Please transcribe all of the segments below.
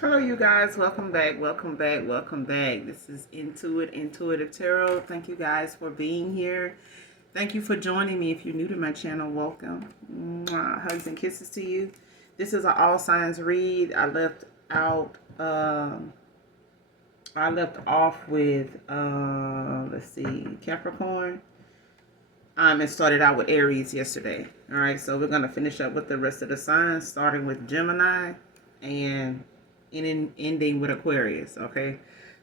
Hello, you guys. Welcome back. Welcome back. Welcome back. This is Intuitive Tarot. Thank you guys for being here. Thank you for joining me. If you're new to my channel, welcome. Mwah. Hugs and kisses to you. This is an all signs read. I left off with let's see, Capricorn. And started out with Aries yesterday. All right, so we're gonna finish up with the rest of the signs, starting with Gemini and ending with Aquarius. Okay,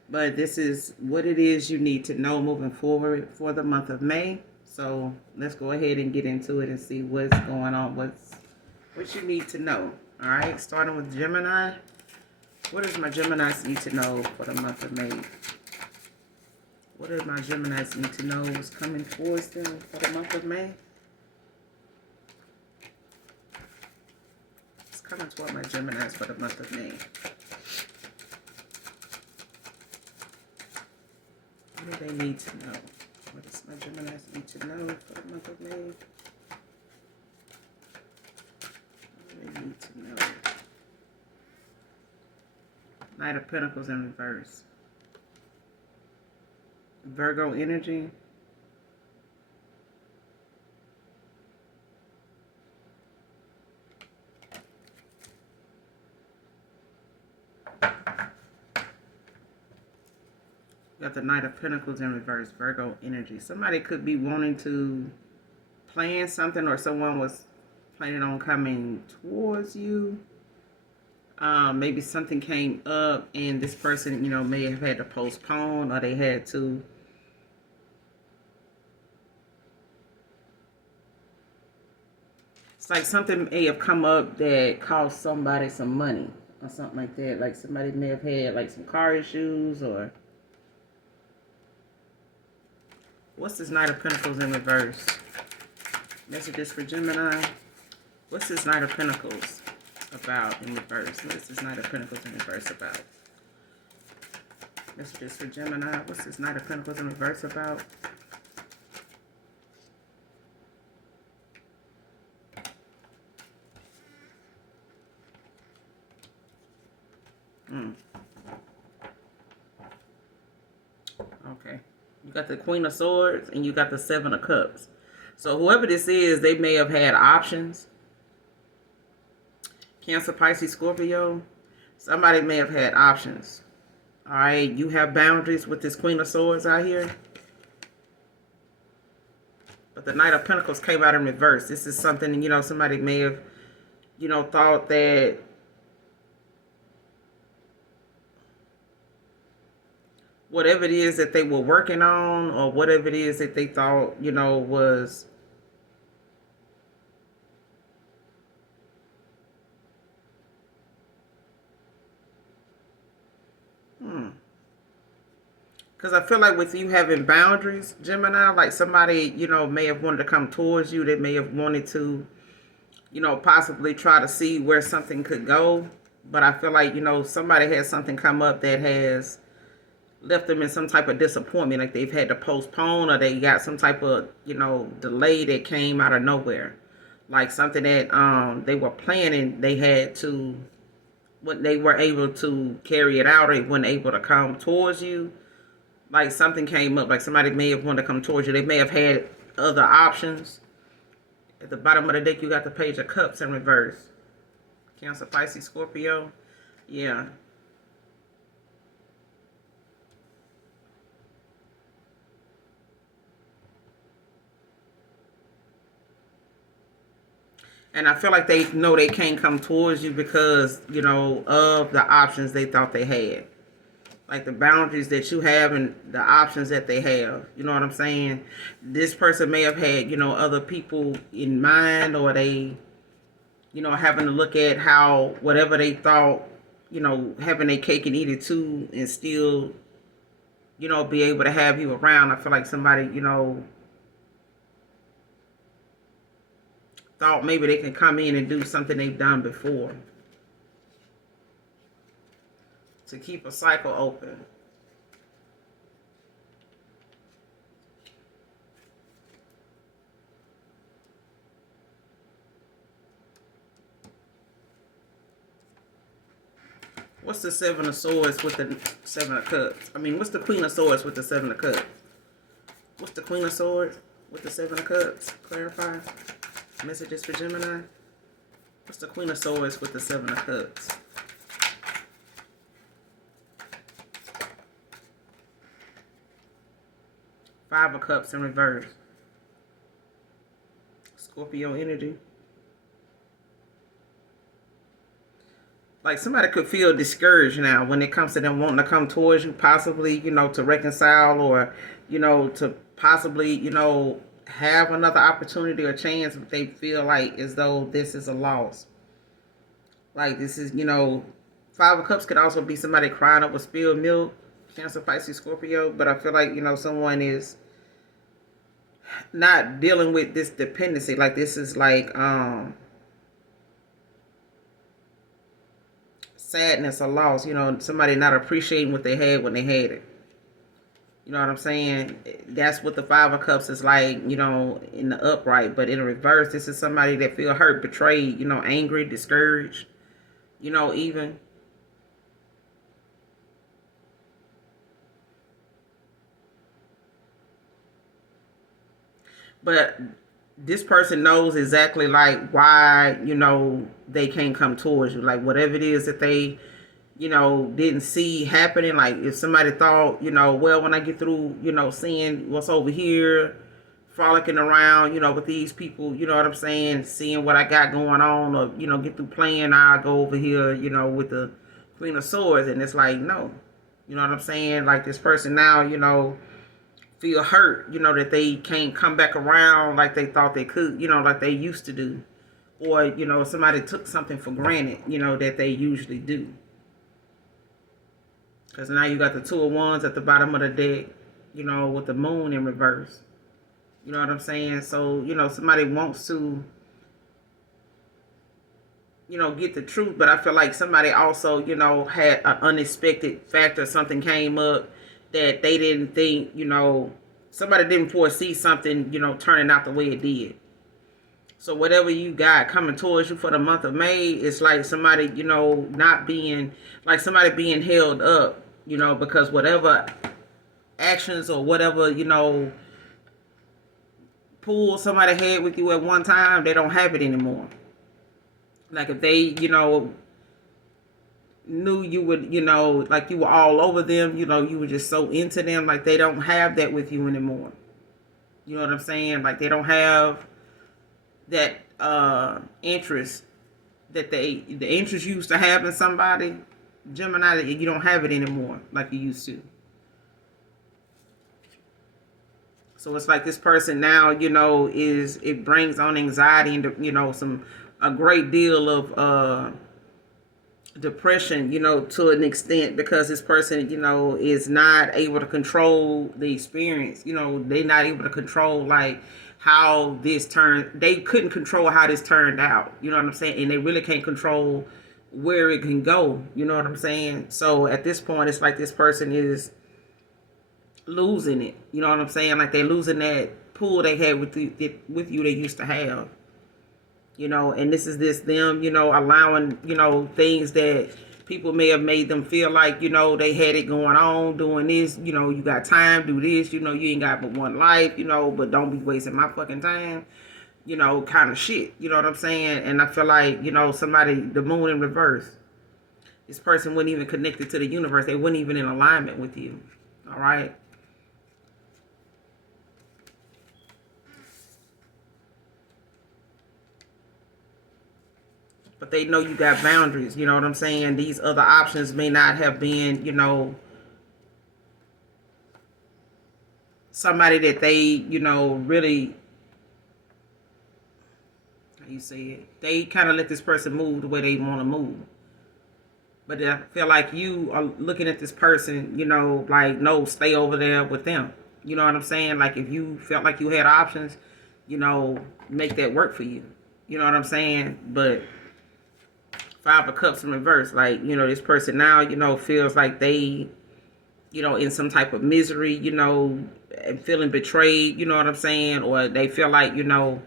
but this is what it is you need to know moving forward for the month of May. So let's go ahead and get into it and see what's going on. What you need to know. All right, starting with Gemini. What does my Geminis need to know for the month of May? What do my Geminis need to know what's coming towards them for the month of May? It's coming toward my Geminis for the month of May. What do they need to know? What does my Geminis need to know for the month of May? What do they need to know? Knight of Pentacles in reverse. Virgo energy. Got the Knight of Pentacles in reverse, Virgo energy. Somebody could be wanting to plan something, or someone was planning on coming towards you. Maybe something came up and this person, may have had to postpone, or they had to it's like something may have come up that cost somebody some money or something like that. Like somebody may have had like some car issues, or what's this Knight of Pentacles in reverse? Messages for Gemini. What's this Knight of Pentacles about in reverse? What is this Knight of Pentacles in reverse about? Messages for Gemini. What's this Knight of Pentacles in reverse about? Okay. You got the Queen of Swords and you got the Seven of Cups. So whoever this is, they may have had options. Cancer, Pisces, Scorpio. Somebody may have had options. All right. You have boundaries with this Queen of Swords out here. But the Knight of Pentacles came out in reverse. This is something, somebody may have, thought that whatever it is that they were working on, or whatever it is that they thought, was because I feel like with you having boundaries, Gemini, like somebody, may have wanted to come towards you. They may have wanted to, possibly try to see where something could go. But I feel like, somebody has something come up that has left them in some type of disappointment. Like they've had to postpone, or they got some type of, delay that came out of nowhere. Like something that they were planning, they had to, when they were able to carry it out, or they weren't able to come towards you. Like something came up, like somebody may have wanted to come towards you. They may have had other options. At the bottom of the deck, you got the Page of Cups in reverse. Cancer, Pisces, Scorpio. Yeah. And I feel like they know they can't come towards you because, of the options they thought they had. Like the boundaries that you have and the options that they have. You know what I'm saying? This person may have had, other people in mind, or they, having to look at how whatever they thought, having a cake and eat it too, and still, be able to have you around. I feel like somebody, thought maybe they can come in and do something they've done before to keep a cycle open. What's the Seven of Swords with the Seven of Cups? I mean, what's the Queen of Swords with the Seven of Cups? What's the Queen of Swords with the Seven of Cups? Clarify. Messages for Gemini. What's the Queen of Swords with the Seven of Cups? Five of Cups in reverse. Scorpio energy. Like somebody could feel discouraged now when it comes to them wanting to come towards you, possibly, you know, to reconcile or, you know, to possibly, you know, have another opportunity or chance, but they feel like as though this is a loss. Like this is, you know, Five of Cups could also be somebody crying over spilled milk, Cancer, Pisces, Scorpio, but I feel like, you know, someone is not dealing with this dependency. Like this is like, sadness or loss, you know, somebody not appreciating what they had when they had it. You know what I'm saying? That's what the Five of Cups is like, you know, in the upright. But in the reverse, this is somebody that feel hurt, betrayed, you know, angry, discouraged, you know, even. But this person knows exactly like why, you know, they can't come towards you. Like whatever it is that they, you know, didn't see happening. Like if somebody thought, you know, well, when I get through, you know, seeing what's over here, frolicking around, you know, with these people, you know what I'm saying, seeing what I got going on, or, you know, get through playing, I'll go over here, you know, with the Queen of Swords. And it's like, no, you know what I'm saying? Like this person now, you know, feel hurt, you know, that they can't come back around like they thought they could, you know, like they used to do. Or, you know, somebody took something for granted, you know, that they usually do. Because now you got the Two of Wands at the bottom of the deck, you know, with the moon in reverse. You know what I'm saying? So, you know, somebody wants to, you know, get the truth. But I feel like somebody also, you know, had an unexpected factor. Something came up that they didn't think, you know, somebody didn't foresee something, you know, turning out the way it did. So whatever you got coming towards you for the month of May, it's like somebody, you know, not being, like somebody being held up, you know, because whatever actions or whatever, you know, pull somebody had with you at one time, they don't have it anymore. Like if they, you know, knew you would, you know, like you were all over them, you know, you were just so into them, like they don't have that with you anymore. You know what I'm saying? Like they don't have that interest that the interest you used to have in somebody, Gemini, you don't have it anymore like you used to. So it's like this person now, you know, it brings on anxiety and, you know, a great deal of depression, you know, to an extent, because this person, you know, is not able to control the experience. You know, they're not able to control like how this turned. They couldn't control how this turned out. You know what I'm saying? And they really can't control where it can go. You know what I'm saying? So at this point, it's like this person is losing it. You know what I'm saying? Like they're losing that pull they had with you they used to have. You know, and this is them, you know, allowing, you know, things that people may have made them feel like, you know, they had it going on, doing this, you know, you got time, do this, you know, you ain't got but one life, you know, but don't be wasting my fucking time, you know, kind of shit. You know what I'm saying? And I feel like, you know, somebody, the moon in reverse, this person wasn't even connected to the universe. They weren't even in alignment with you. All right. But they know you got boundaries. You know what I'm saying? These other options may not have been, you know, somebody that they, you know, really, how you say it, they kind of let this person move the way they want to move. But I feel like you are looking at this person, you know, like, no, stay over there with them. You know what I'm saying? Like if you felt like you had options, you know, make that work for you. You know what I'm saying? But Five of Cups in reverse, like, you know, this person now, you know, feels like they, you know, in some type of misery, you know, and feeling betrayed, you know what I'm saying? Or they feel like, you know,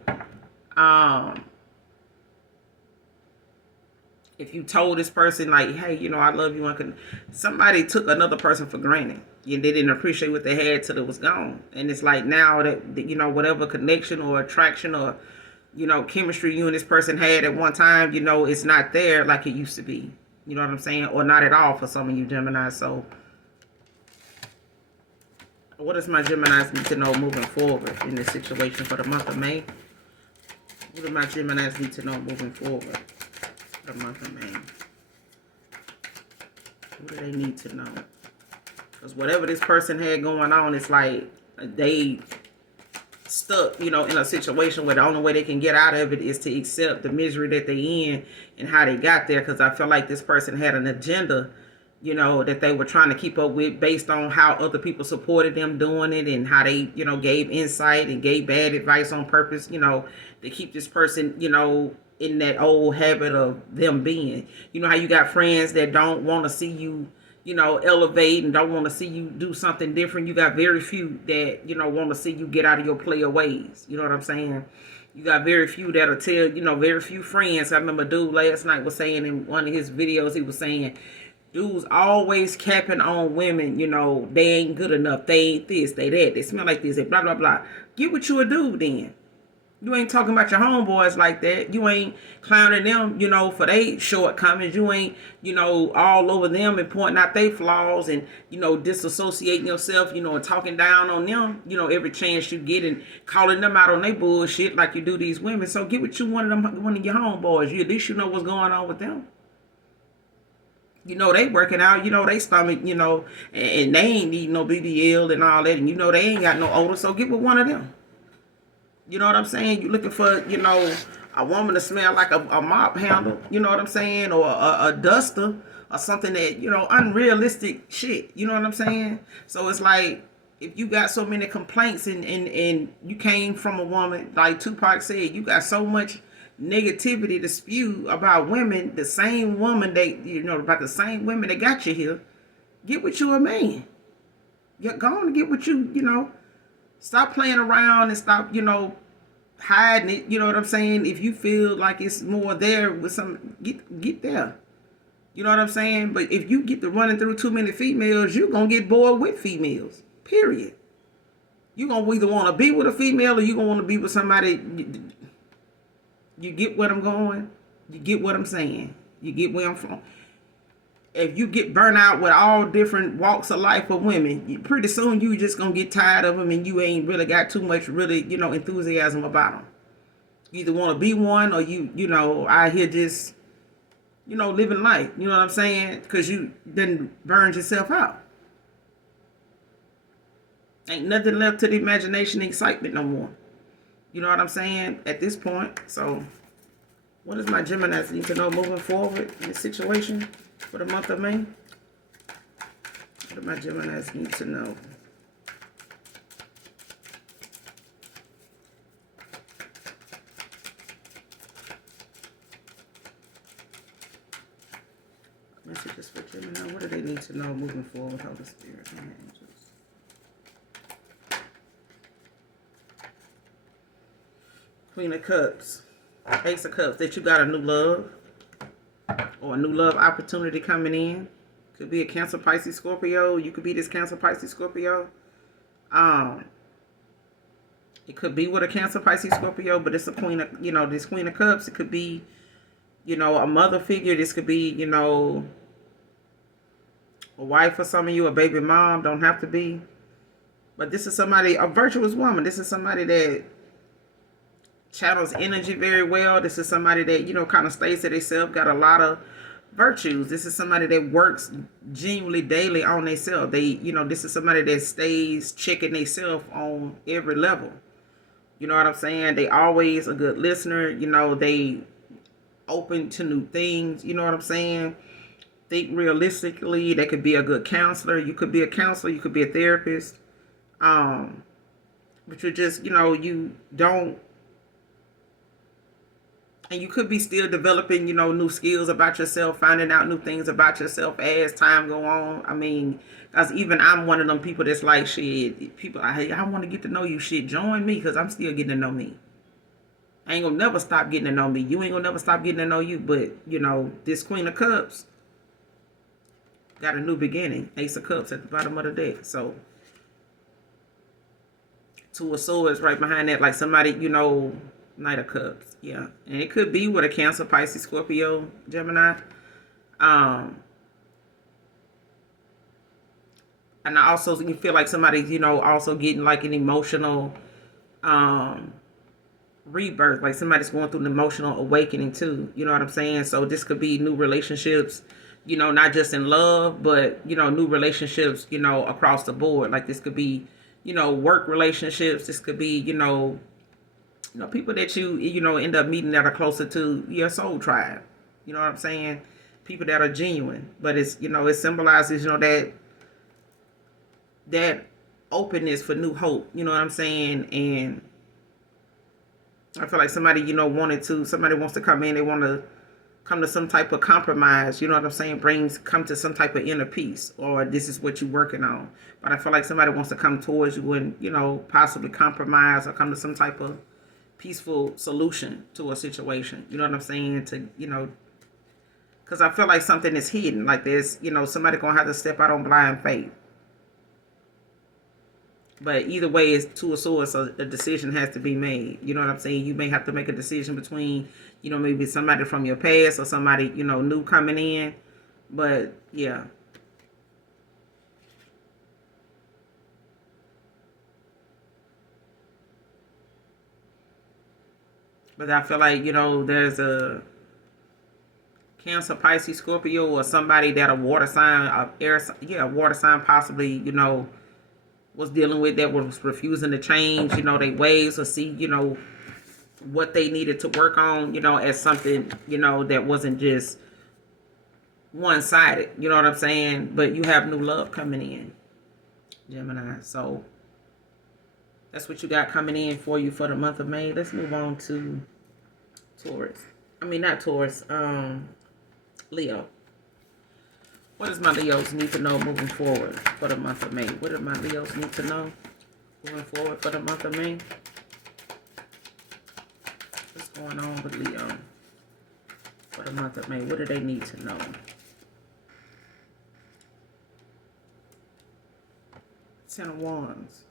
if you told this person like, hey, I love you, somebody took another person for granted. They didn't appreciate what they had till it was gone. And it's like now that, whatever connection or attraction or, chemistry you and this person had at one time, it's not there like it used to be. You know what I'm saying? Or not at all for some of you Gemini. So what does my Geminis need to know moving forward in this situation for the month of May? What do my Geminis need to know moving forward for the month of May? What do they need to know? Because whatever this person had going on, it's like they stuck, in a situation where the only way they can get out of it is to accept the misery that they're in and how they got there. Because I feel like this person had an agenda, that they were trying to keep up with based on how other people supported them doing it and how they, gave insight and gave bad advice on purpose, to keep this person, in that old habit of them being. How you got friends that don't want to see you, elevate and don't want to see you do something different. You got very few that, want to see you get out of your player ways. You know what I'm saying? You got very few that'll tell, very few friends. I remember a dude last night was saying in one of his videos, he was saying, dudes always capping on women, they ain't good enough. They ain't this, they that, they smell like this, they blah, blah, blah. Get with you a dude then. You ain't talking about your homeboys like that. You ain't clowning them, for their shortcomings. You ain't, all over them and pointing out their flaws and, disassociating yourself, and talking down on them, every chance you get and calling them out on their bullshit like you do these women. So get with you one of your homeboys. At least you know what's going on with them. They working out, they stomach, and they ain't eating no BBL and all that. And they ain't got no odor. So get with one of them. You know what I'm saying? You looking for, a woman to smell like a mop handle, you know what I'm saying? Or a duster or something that, unrealistic shit. You know what I'm saying? So it's like, if you got so many complaints and you came from a woman, like Tupac said, you got so much negativity to spew about women, the same woman about the same women that got you here, get with you a man. Go on and get with you, Stop playing around and stop, hiding it. You know what I'm saying? If you feel like it's more there with some, get there. You know what I'm saying? But if you get to running through too many females, you're going to get bored with females. Period. You're going to either want to be with a female or you're going to want to be with somebody. You get what I'm going? You get what I'm saying? You get where I'm from? If you get burnt out with all different walks of life of women, pretty soon you just going to get tired of them and you ain't really got too much really, enthusiasm about them. You either want to be one or out here just, living life. You know what I'm saying? Because you then burned yourself out. Ain't nothing left to the imagination and excitement no more. You know what I'm saying? At this point. So, what does my Geminis need to know moving forward in this situation for the month of May? What do my Geminis need to know? Messages for Gemini. What do they need to know moving forward, Holy Spirit and angels? Queen of Cups, Ace of Cups, that you got a new love or a new love opportunity coming in. Could be a Cancer, Pisces, Scorpio. You could be this Cancer, Pisces, Scorpio. It could be with a Cancer, Pisces, Scorpio, but it's a Queen of, this Queen of Cups. It could be, a mother figure. This could be, a wife for some of you, a baby mom. Don't have to be. But this is somebody, a virtuous woman. This is somebody that channels energy very well. This is somebody that, kind of stays to themselves, got a lot of virtues. This is somebody that works genuinely daily on themselves. This is somebody that stays checking themselves on every level. You know what I'm saying? They always a good listener. They open to new things. You know what I'm saying? Think realistically. They could be a good counselor. You could be a counselor. You could be a therapist. But you're just, you don't. And you could be still developing, new skills about yourself, finding out new things about yourself as time go on. I mean, because even I'm one of them people that's like, shit, people, I want to get to know you, shit, join me because I'm still getting to know me. I ain't gonna never stop getting to know me. You ain't gonna never stop getting to know you. But, you know, this Queen of Cups got a new beginning. Ace of Cups at the bottom of the deck. So, Two of Swords right behind that. Like somebody, you know, Knight of Cups. Yeah. And it could be with a Cancer, Pisces, Scorpio, Gemini. And I also, you feel like somebody's, you know, also getting like an emotional rebirth. Like somebody's going through an emotional awakening too. You know what I'm saying? So this could be new relationships, you know, not just in love, but, you know, new relationships, you know, across the board. Like this could be, you know, work relationships. This could be, you know, people that you know, end up meeting that are closer to your soul tribe. You know what I'm saying? People that are genuine. But it's, you know, it symbolizes, you know, that openness for new hope. You know what I'm saying? And I feel like somebody, you know, somebody wants to come in, they want to come to some type of compromise, you know what I'm saying? Come to some type of inner peace, or this is what you're working on. But I feel like somebody wants to come towards you and, you know, possibly compromise or come to some type of peaceful solution to a situation. You know what I'm saying? To, you know, because I feel like something is hidden. Like there's, you know, somebody going to have to step out on blind faith. But either way, it's Two of Swords, so a decision has to be made. You know what I'm saying? You may have to make a decision between, you know, maybe somebody from your past or somebody, you know, new coming in. But, yeah. But I feel like, you know, there's a Cancer, Pisces, Scorpio, or somebody that a water sign, water sign possibly, you know, was dealing with, that was refusing to change, you know, their ways, or see, you know, what they needed to work on, you know, as something, you know, that wasn't just one-sided, you know what I'm saying? But you have new love coming in, Gemini. So that's what you got coming in for you for the month of May. Let's move on to Taurus. I mean, not Taurus, Leo. What does my Leos need to know moving forward for the month of May? What do my Leos need to know moving forward for the month of May? What's going on with Leo for the month of May? What do they need to know? Ten of Wands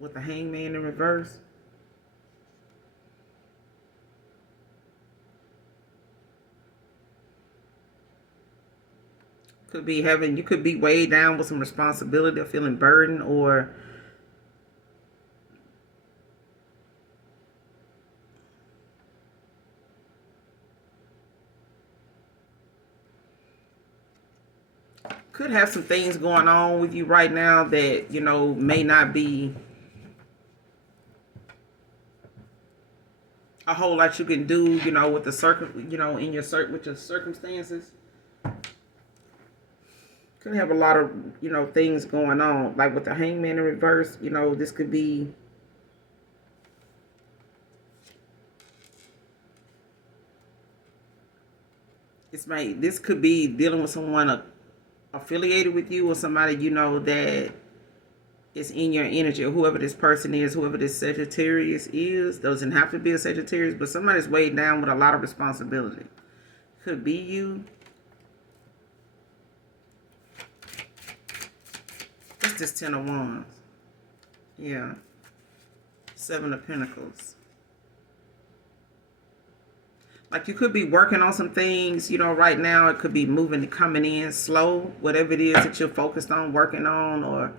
with the Hangman in reverse. You could be weighed down with some responsibility or feeling burdened, or could have some things going on with you right now that, you know, may not be a whole lot you can do, you know, with in your with your circumstances. Could have a lot of, you know, things going on, like with the Hangman in reverse. You know, this could be this could be dealing with someone affiliated with you, or somebody, you know, that is in your energy, or whoever this person is, whoever this Sagittarius is. Doesn't have to be a Sagittarius, but somebody's weighed down with a lot of responsibility. Could be you. What's this Ten of Wands? Yeah. Seven of Pentacles. Like you could be working on some things, you know, right now. It could be moving, coming in slow, whatever it is that you're focused on, working on, or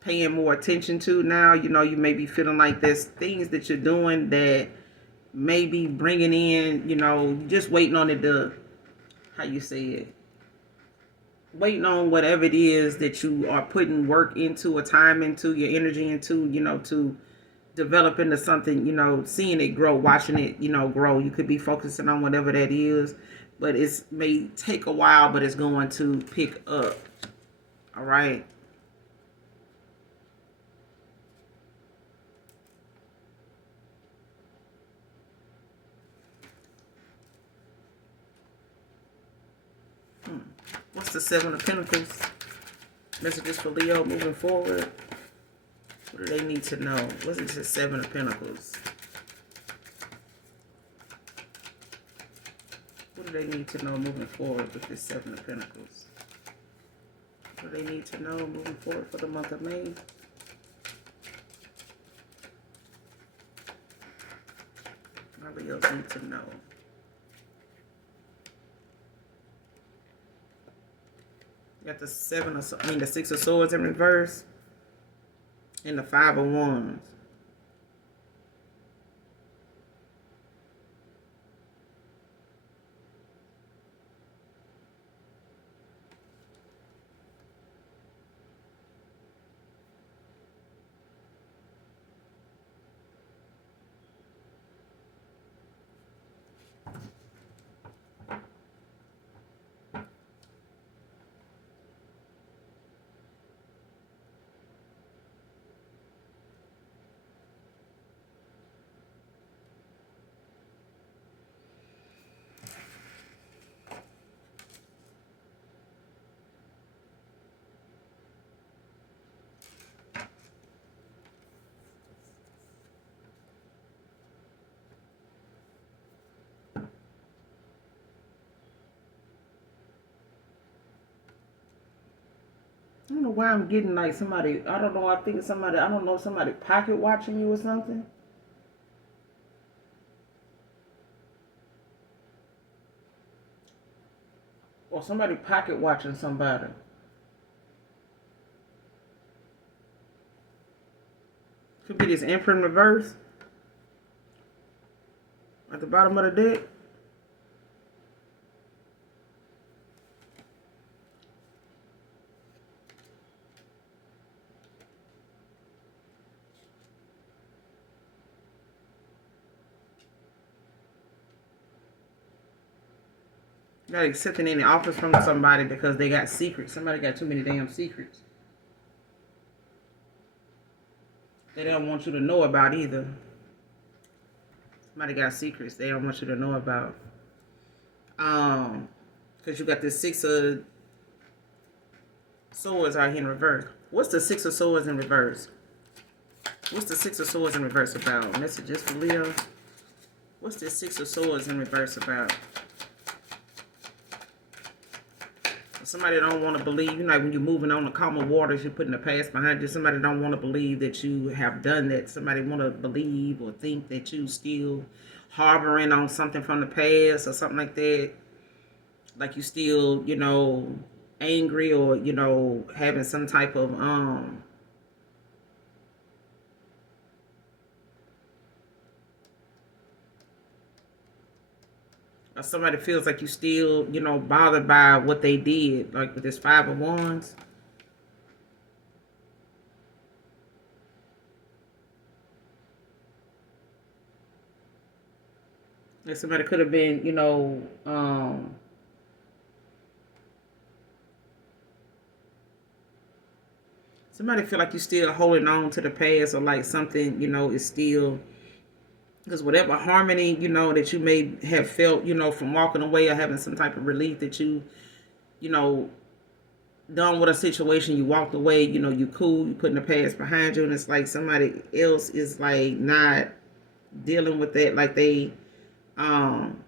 paying more attention to now. You know, you may be feeling like there's things that you're doing that may be bringing in, you know, just waiting on it to, how you say it, waiting on whatever it is that you are putting work into, or time into, your energy into, you know, to develop into something, you know, seeing it grow, watching it, you know, grow. You could be focusing on whatever that is, but it may take a while, but it's going to pick up. All right. What's the Seven of Pentacles? Messages for Leo moving forward. What do they need to know? What's this Seven of Pentacles? What do they need to know moving forward with this Seven of Pentacles? What do they need to know moving forward for the month of May? What do else need to know? You got the the Six of Swords in reverse. And the Five of Wands. I don't know why I'm getting like somebody, I don't know, I think it's somebody, I don't know, somebody pocket watching you or something. Or somebody pocket watching somebody. Could be this Emperor in reverse. At the bottom of the deck. Not accepting any offers from somebody because they got secrets. Somebody got too many damn secrets. They don't want you to know about either. Somebody got secrets they don't want you to know about. Because you got this Six of Swords out here in reverse. What's the Six of Swords in reverse? What's the Six of Swords in reverse about? Messages for Leo. What's this Six of Swords in reverse about? Somebody don't want to believe, you know, when you're moving on the calmer waters, you're putting the past behind you. Somebody don't want to believe that you have done that. Somebody want to believe or think that you still harboring on something from the past or something like that. Like you still, you know, angry or, you know, having some type of, or somebody feels like you still, you know, bothered by what they did, like with this Five of Wands. And somebody could have been, you know, somebody feel like you still holding on to the past or like something, you know, is still, because whatever harmony, you know, that you may have felt, you know, from walking away or having some type of relief that you know, done with a situation, you walked away, you know, you cool, you putting the past behind you, and it's like somebody else is like not dealing with that, like they, um,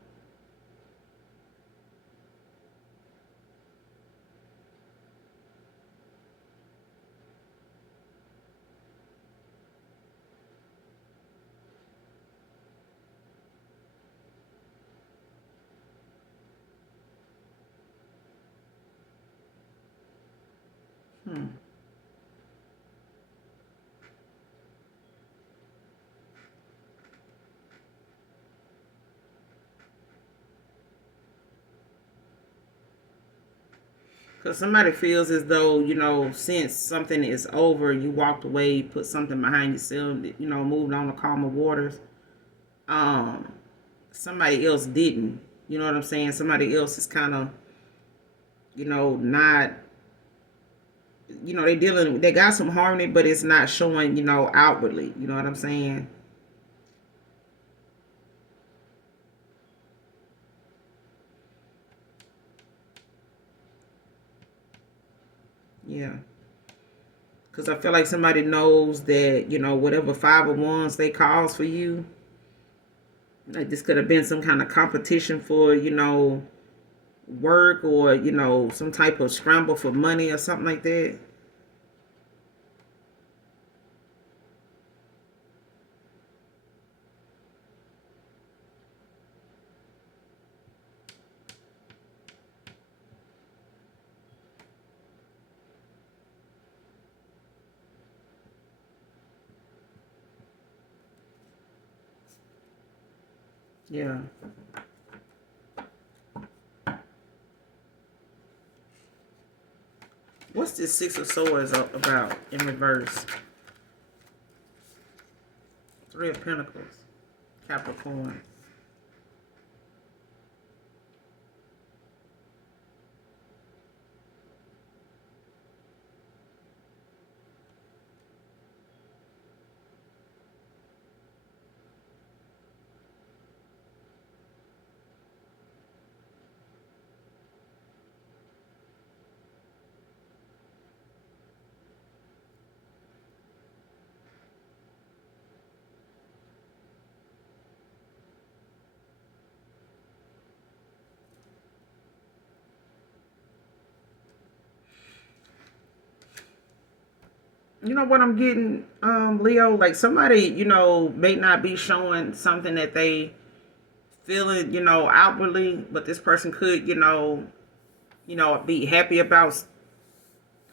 because somebody feels as though, you know, since something is over, you walked away, put something behind yourself, you know, moved on to calmer waters. Um, Somebody else didn't. You know what I'm saying? Somebody else is kind of, you know, not, you know, they got some harmony, but it's not showing, you know, outwardly. You know what I'm saying? Yeah. Because I feel like somebody knows that, whatever 5 of Wands they cause for you, like this could have been some kind of competition for, work, or, some type of scramble for money or something like that. Yeah. What's this Six of Swords about in reverse? Three of Pentacles. Capricorn. You know what I'm getting, Leo? Like somebody, may not be showing something that they feeling, outwardly, but this person could, be happy about,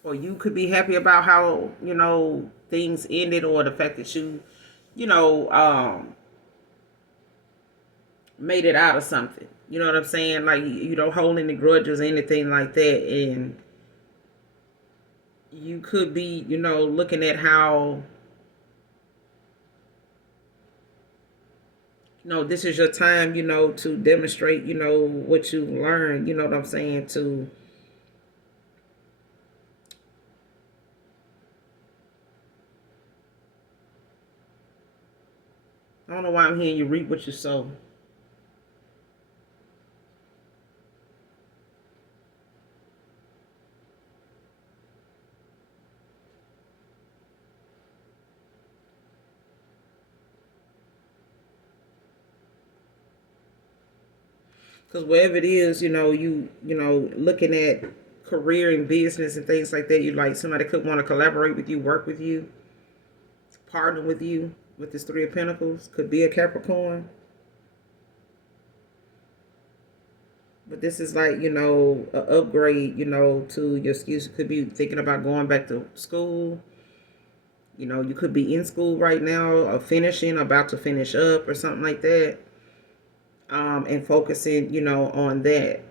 or you could be happy about how, things ended, or the fact that you know, made it out of something. You know what I'm saying? Like you don't hold any grudges or anything like that. And you could be, looking at how, this is your time, to demonstrate, what you learned, you know what I'm saying, to I don't know why I'm hearing you reap what you sow. Because wherever it is, looking at career and business and things like that, you like somebody could want to collaborate with you, work with you, partner with you with this Three of Pentacles. Could be a Capricorn. But this is like, an upgrade, to your skills. You could be thinking about going back to school. You could be in school right now, or finishing, about to finish up, or something like that. And focusing, on that.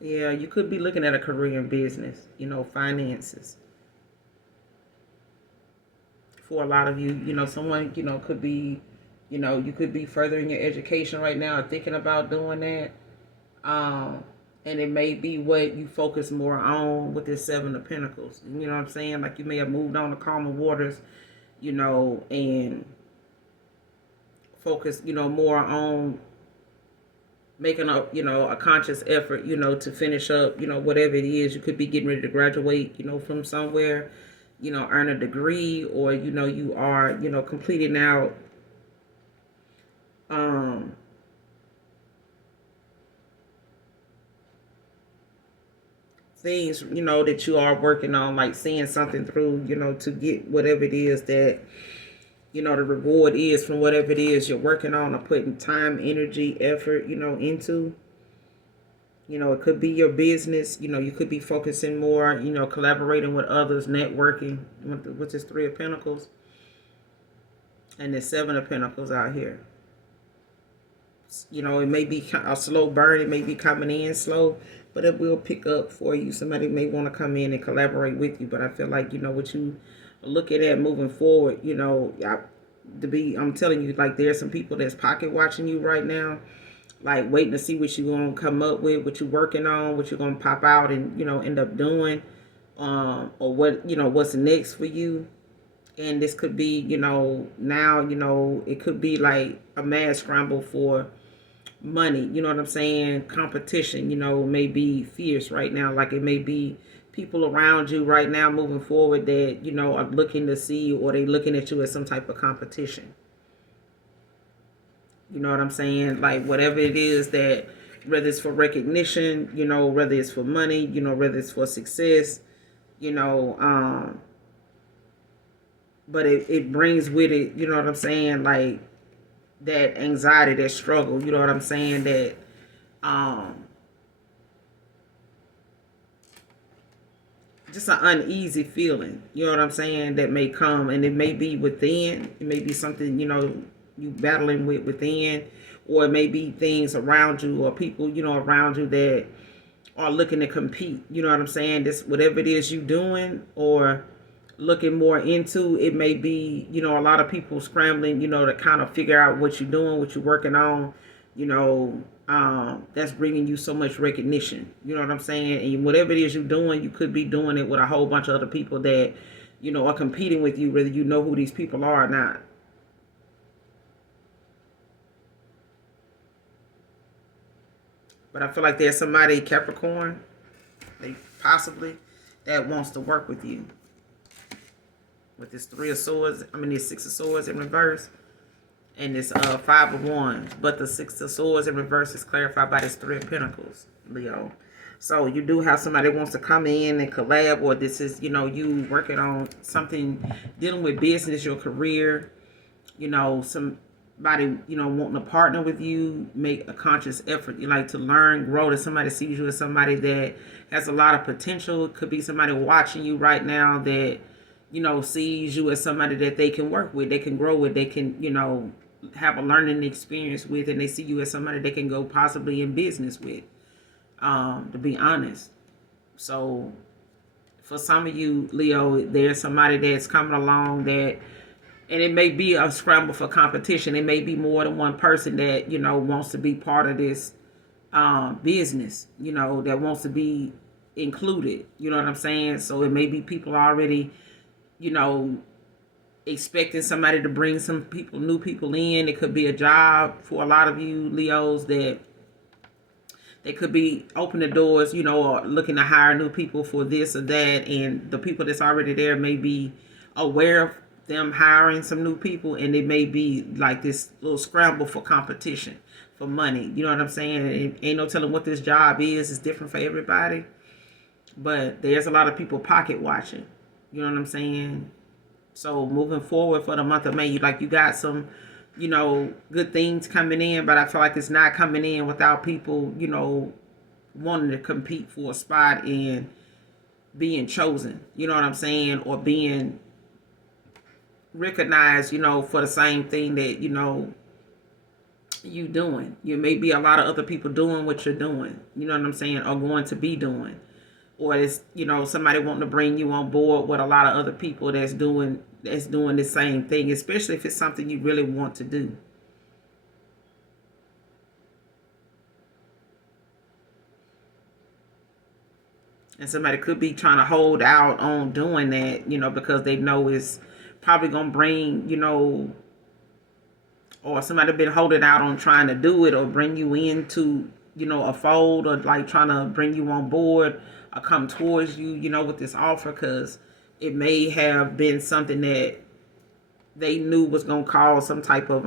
Yeah, you could be looking at a career in business, finances. For a lot of you, someone, could be, you could be furthering your education right now, or thinking about doing that. Um, and it may be what you focus more on with this Seven of Pentacles. You know what I'm saying? Like you may have moved on to calmer waters, and focus, more on making a conscious effort, to finish up, whatever it is. You could be getting ready to graduate, from somewhere, earn a degree, or, you are, completing out um things, that you are working on, like seeing something through, to get whatever it is that, the reward is from whatever it is you're working on, or putting time, energy, effort, into. It could be your business. You could be focusing more, collaborating with others, networking with this Three of Pentacles and this Seven of Pentacles out here. It may be a slow burn. It may be coming in slow, but it will pick up for you. Somebody may want to come in and collaborate with you, but I feel like, what you are looking at moving forward, I'm telling you, like there's some people that's pocket watching you right now, like waiting to see what you're going to come up with, what you're working on, what you're going to pop out and, end up doing, or what, what's next for you. And this could be, now, it could be like a mad scramble for money. You know what I'm saying? Competition, may be fierce right now. Like it may be people around you right now moving forward that, are looking to see, or they looking at you as some type of competition. You know what I'm saying? Like whatever it is that, whether it's for recognition, whether it's for money, whether it's for success, you know, but it brings with it, you know what I'm saying, like that anxiety, that struggle, you know what I'm saying, that just an uneasy feeling, you know what I'm saying, that may come, and it may be within, it may be something, you battling with within, or it may be things around you or people, around you that are looking to compete, you know what I'm saying, this whatever it is you doing or looking more into, it may be, a lot of people scrambling, to kind of figure out what you're doing, what you're working on, that's bringing you so much recognition, you know what I'm saying, and whatever it is you're doing, you could be doing it with a whole bunch of other people that, are competing with you, whether you know who these people are or not. But I feel like there's somebody, Capricorn, they possibly, that wants to work with you. With this this Six of Swords in reverse, and this Five of Wands. But the Six of Swords in reverse is clarified by this Three of Pentacles, Leo. So you do have somebody that wants to come in and collab, or this is, you working on something dealing with business, your career, somebody, wanting to partner with you, make a conscious effort. You like to learn, grow, that somebody sees you as somebody that has a lot of potential. It could be somebody watching you right now that, sees you as somebody that they can work with, they can grow with, they can, have a learning experience with, and they see you as somebody they can go possibly in business with, to be honest. So for some of you, Leo, there's somebody that's coming along that, and it may be a scramble for competition. It may be more than one person that, wants to be part of this business, that wants to be included. You know what I'm saying? So it may be people already, expecting somebody to bring some people, new people in. It could be a job for a lot of you Leos, that they could be open the doors, or looking to hire new people for this or that. And the people that's already there may be aware of them hiring some new people, and it may be like this little scramble for competition, for money. You know what I'm saying? It ain't no telling what this job is. It's different for everybody. But there's a lot of people pocket watching. You know what I'm saying? So moving forward for the month of May, you got some, good things coming in, but I feel like it's not coming in without people, wanting to compete for a spot and being chosen. You know what I'm saying? Or being recognized, for the same thing that, you doing. You may be a lot of other people doing what you're doing. You know what I'm saying? Or going to be doing. Or it's, somebody wanting to bring you on board with a lot of other people that's doing the same thing, especially if it's something you really want to do. And somebody could be trying to hold out on doing that, because they know it's probably going to bring, or somebody been holding out on trying to do it or bring you into, a fold, or like trying to bring you on board or come towards you, with this offer, because it may have been something that they knew was going to cause some type of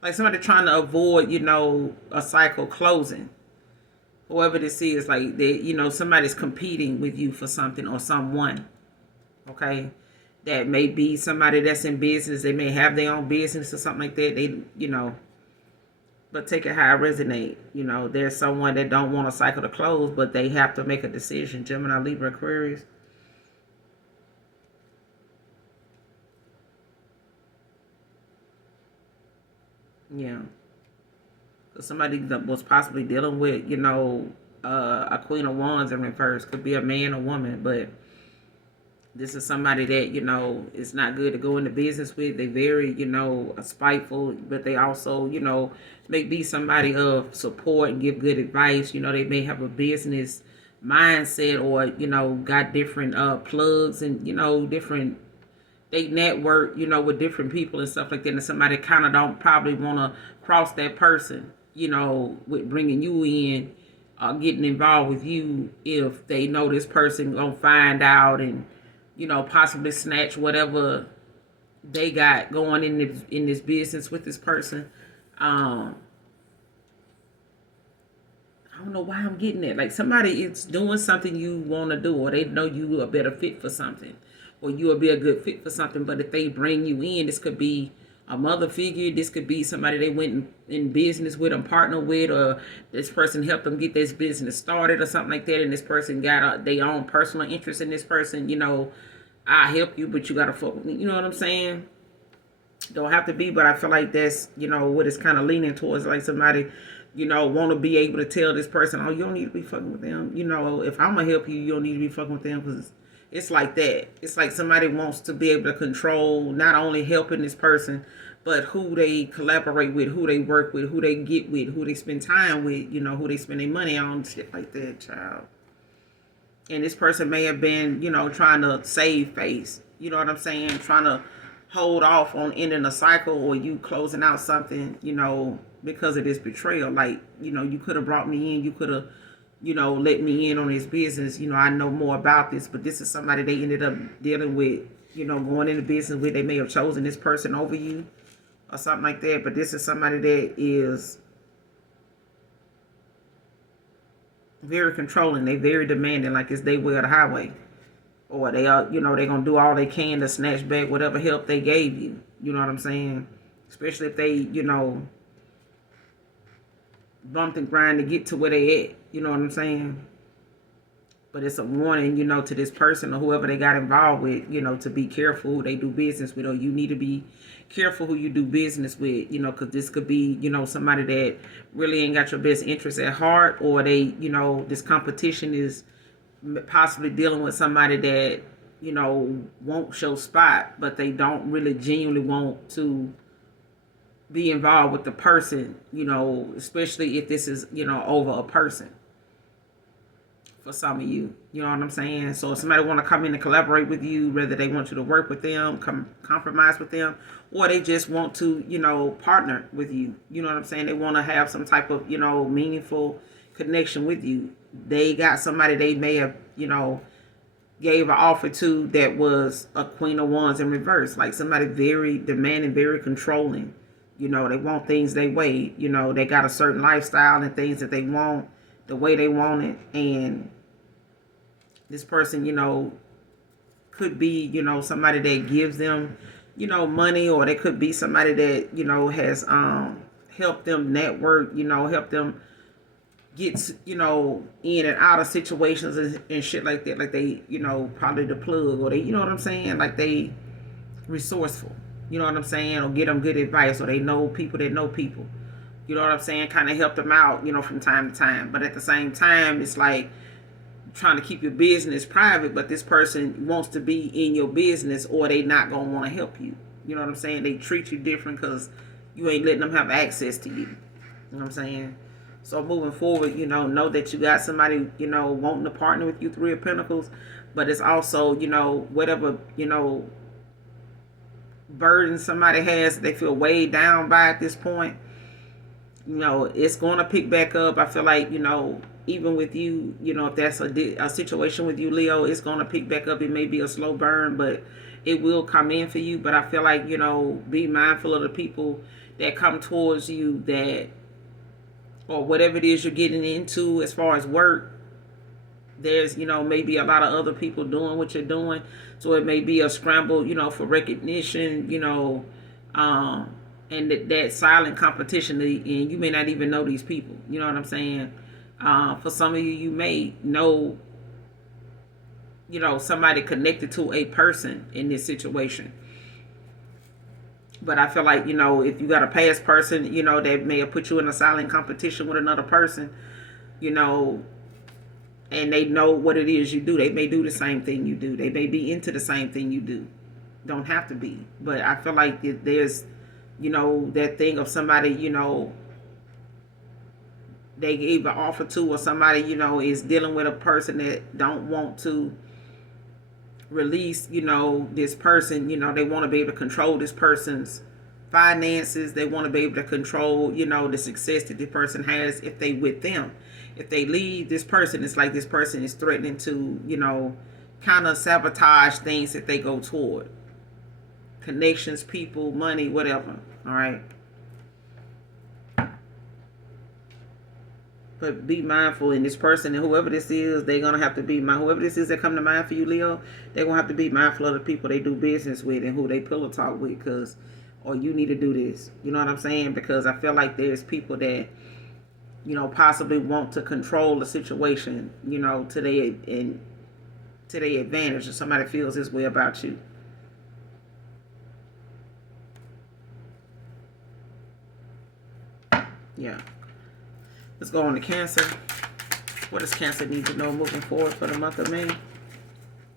like somebody trying to avoid, a cycle closing. Whoever this is, like they, somebody's competing with you for something or someone. Okay, that may be somebody that's in business. They may have their own business or something like that. They, but take it how it resonate. There's someone that don't want a cycle to close, but they have to make a decision. Gemini, Libra, Aquarius. Yeah. Somebody that was possibly dealing with, a Queen of Wands in reverse. Could be a man or woman, but This is somebody that, it's not good to go into business with. They very, spiteful, but they also, may be somebody of support and give good advice. They may have a business mindset, or, got different plugs and, different, they network, with different people and stuff like that. And somebody kind of don't probably want to cross that person, with bringing you in, getting involved with you, if they know this person gonna find out and, possibly snatch whatever they got going in this business with this person. I don't know why I'm getting it. Like, somebody is doing something you want to do, or they know you are a better fit for something, or you will be a good fit for something. But if they bring you in, this could be a mother figure. This could be somebody they went in business with and partner with, or this person helped them get this business started or something like that. And this person got their own personal interest in this person. I help you, but you got to fuck with me. You know what I'm saying? Don't have to be, but I feel like that's, what it's kind of leaning towards. Like, somebody, want to be able to tell this person, oh, you don't need to be fucking with them. If I'm going to help you, you don't need to be fucking with them, because it's like that. It's like somebody wants to be able to control not only helping this person, but who they collaborate with, who they work with, who they get with, who they spend time with, who they spend their money on, shit like that, child. And this person may have been, trying to save face. You know what I'm saying? Trying to hold off on ending a cycle, or you closing out something, because of this betrayal. Like, you could have brought me in. You could have, let me in on this business. I know more about this, but this is somebody they ended up dealing with, going into business with. They may have chosen this person over you or something like that. But this is somebody that is very controlling. They very demanding, like it's their way or the highway. Or they are, they're going to do all they can to snatch back whatever help they gave you. You know what I'm saying? Especially if they, bumped and grind to get to where they at. You know what I'm saying? But it's a warning, to this person or whoever they got involved with, to be careful who they do business with. Or you need to be careful who you do business with, because this could be, somebody that really ain't got your best interest at heart. Or they, this competition is possibly dealing with somebody that, won't show spot, but they don't really genuinely want to be involved with the person, especially if this is, over a person. For some of you, you know what I'm saying? So if somebody want to come in and collaborate with you, whether they want you to work with them, compromise with them, or they just want to, partner with you. You know what I'm saying? They want to have some type of, meaningful connection with you. They got somebody they may have, gave an offer to that was a Queen of Wands in reverse. Like somebody very demanding, very controlling. They want things their way. They got a certain lifestyle and things that they want the way they want it. And this person, could be, somebody that gives them, money, or they could be somebody that, has helped them network, help them get, in and out of situations and shit like that. Like they, probably the plug, or they, you know what I'm saying? Like they resourceful, you know what I'm saying? Or get them good advice, or they know people that know people. You know what I'm saying? Kind of help them out, from time to time. But at the same time, it's like trying to keep your business private, but this person wants to be in your business, or they not going to want to help you. You know what I'm saying? They treat you different because you ain't letting them have access to you. You know what I'm saying? So moving forward, know that you got somebody, wanting to partner with you, Three of Pentacles. But it's also, whatever, burden somebody has, they feel weighed down by at this point. It's going to pick back up. I feel like, even with you, if that's a situation with you, Leo, it's going to pick back up. It may be a slow burn, but it will come in for you. But I feel like, be mindful of the people that come towards you, that, or whatever it is you're getting into as far as work. There's, maybe a lot of other people doing what you're doing. So it may be a scramble, for recognition, and that silent competition, and you may not even know these people. You know what I'm saying? For some of you, you may know, somebody connected to a person in this situation. But I feel like, if you got a past person, that may have put you in a silent competition with another person, and they know what it is you do. They may do the same thing you do. They may be into the same thing you do. Don't have to be. But I feel like there's, that thing of somebody, they either offer to, or somebody, is dealing with a person that don't want to release, this person. They want to be able to control this person's finances. They want to be able to control, the success that this person has if they with them. If they leave this person, it's like this person is threatening to, kind of sabotage things that they go toward. Connections, people, money, whatever. All right. But be mindful, and this person, and whoever this is, they're going to have to be mindful. Whoever this is that come to mind for you, Leo, they're going to have to be mindful of the people they do business with and who they pillow talk with, because, or you need to do this. You know what I'm saying? Because I feel like there's people that, possibly want to control the situation, to their advantage, or somebody feels this way about you. Yeah. Let's go on to Cancer. What does Cancer need to know moving forward for the month of May?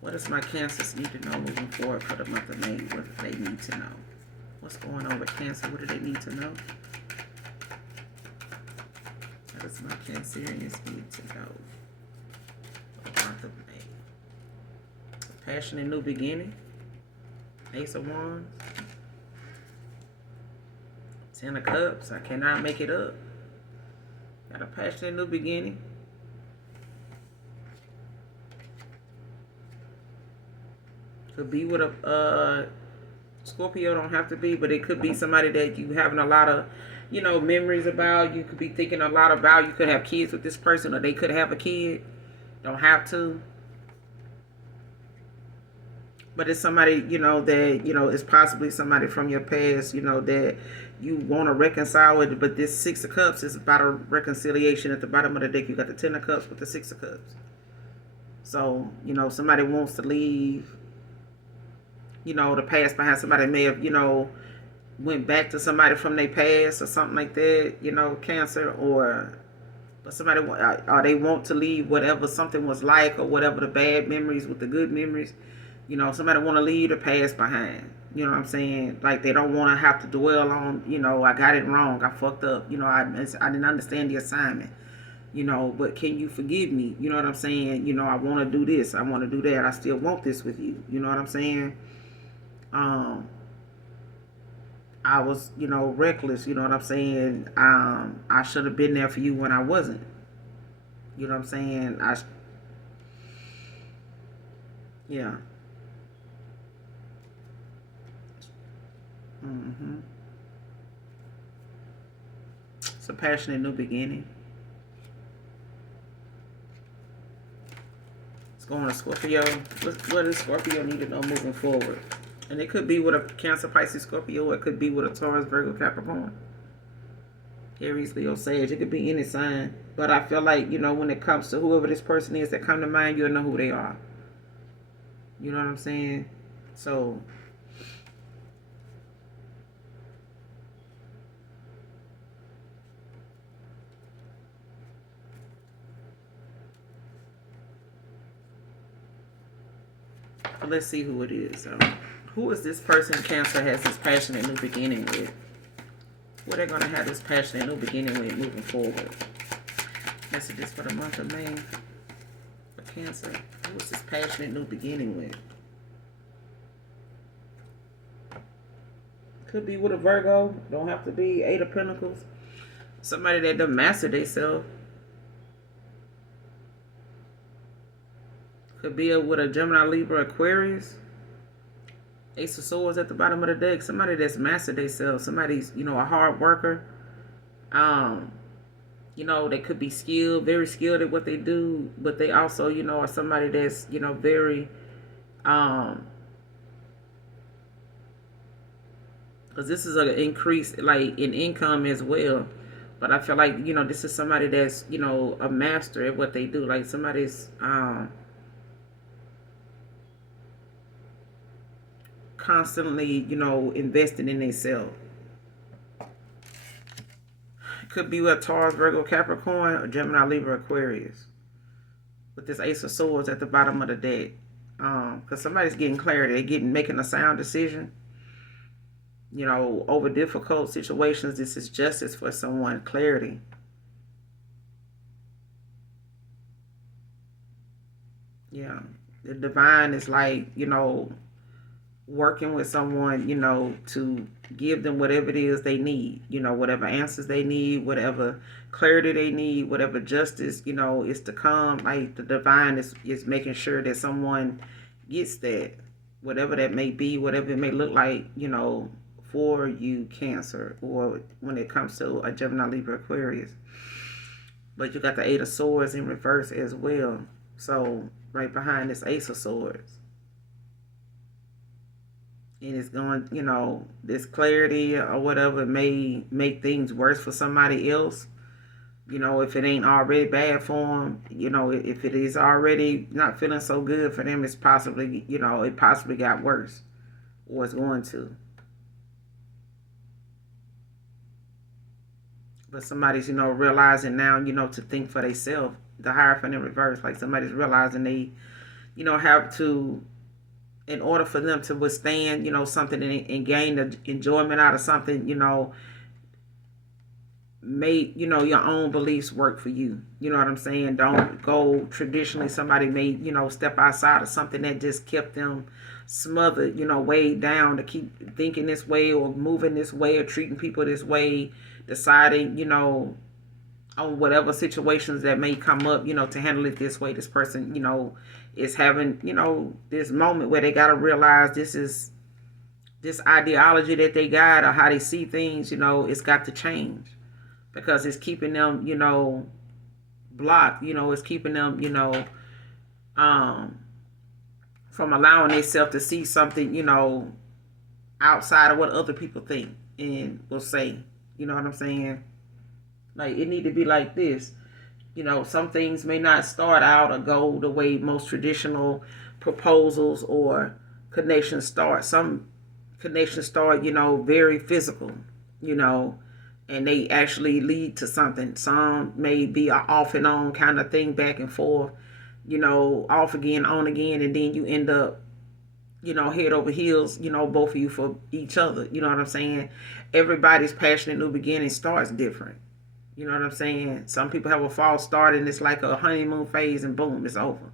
What does my Cancers need to know moving forward for the month of May? What do they need to know? What's going on with Cancer? What do they need to know? What does my Cancerians need to know for the month of May? Passion and new beginning. Ace of Wands. 10 of Cups. I cannot make it up. Got a passionate new beginning. Could be with a Scorpio, don't have to be, but it could be somebody that you having a lot of, memories about. You could be thinking a lot about. You could have kids with this person, or they could have a kid. Don't have to. But it's somebody, that, it's possibly somebody from your past, that you want to reconcile with. But this 6 of Cups is about a reconciliation. At the bottom of the deck, you got the 10 of Cups with the 6 of Cups. So, somebody wants to leave, the past behind. Somebody may have, went back to somebody from their past or something like that, Cancer. But somebody, or they want to leave whatever something was like, or whatever the bad memories with the good memories. Somebody want to leave the past behind. You know what I'm saying? Like, they don't want to have to dwell on, I got it wrong. I fucked up. I didn't understand the assignment. But can you forgive me? You know what I'm saying? I want to do this. I want to do that. I still want this with you. You know what I'm saying? I was, reckless. You know what I'm saying? I should have been there for you when I wasn't. You know what I'm saying? Yeah. It's a passionate new beginning. Let's go on to Scorpio. What does Scorpio need to know moving forward? And it could be with a Cancer, Pisces, Scorpio. It could be with a Taurus, Virgo, Capricorn, Aries, Leo, Sage. It could be any sign. But I feel like, when it comes to whoever this person is that come to mind, you'll know who they are. You know what I'm saying? So, let's see who it is. Who is this person Cancer has this passionate new beginning with? What they're going to have this passionate new beginning with moving forward? Messages for the month of May for Cancer. Who is this passionate new beginning with? Could be with a Virgo. Don't have to be. 8 of Pentacles. Somebody that done mastered themselves. Could be with a Gemini, Libra, Aquarius. Ace of Swords at the bottom of the deck. Somebody that's mastered themselves. Somebody's, a hard worker. They could be skilled, very skilled at what they do. But they also, are somebody that's, very, because this is an increase, like, in income as well. But I feel like, this is somebody that's, a master at what they do. Like, somebody's, constantly, investing in themselves. Could be with Taurus, Virgo, Capricorn, or Gemini, Libra, Aquarius. with this Ace of Swords at the bottom of the deck. Because somebody's getting clarity. They're making a sound decision, you know, over difficult situations. This is justice for someone, clarity. Yeah. The divine is like, you know, working with someone, you know, to give them whatever it is they need, you know, whatever answers they need, whatever clarity they need, whatever justice, you know, is to come. Like the divine is making sure that someone gets that, whatever that may be, whatever it may look like, you know, for you, Cancer, or when it comes to a Gemini, Libra, Aquarius. But you got the Eight of Swords in reverse as well. So right behind this Ace of Swords. And it's going, you know, this clarity or whatever may make things worse for somebody else. You know, if it ain't already bad for them, you know, if it is already not feeling so good for them, it's possibly, you know, it possibly got worse or it's going to. But somebody's, you know, realizing now, you know, to think for themselves. The Hierophant in reverse, like somebody's realizing they, you know, have to, in order for them to withstand, you know, something and gain the enjoyment out of something, you know, make, you know, your own beliefs work for you. You know what I'm saying? Don't go traditionally. Somebody may, you know, step outside of something that just kept them smothered, you know, weighed down to keep thinking this way or moving this way or treating people this way, deciding, you know, on whatever situations that may come up, you know, to handle it this way. This person, you know, is having, you know, this moment where they got to realize this ideology that they got or how they see things, you know, it's got to change because it's keeping them, you know, blocked, you know, it's keeping them, you know, from allowing themselves to see something, you know, outside of what other people think and will say. You know what I'm saying? Like, it need to be like this. You know, some things may not start out or go the way most traditional proposals or connections start. Some connections start, you know, very physical, you know, and they actually lead to something. Some may be an off and on kind of thing, back and forth, you know, off again, on again, and then you end up, you know, head over heels, you know, both of you for each other. You know what I'm saying? Everybody's passionate new beginning starts different. You know what I'm saying? Some people have a false start and it's like a honeymoon phase and boom, it's over.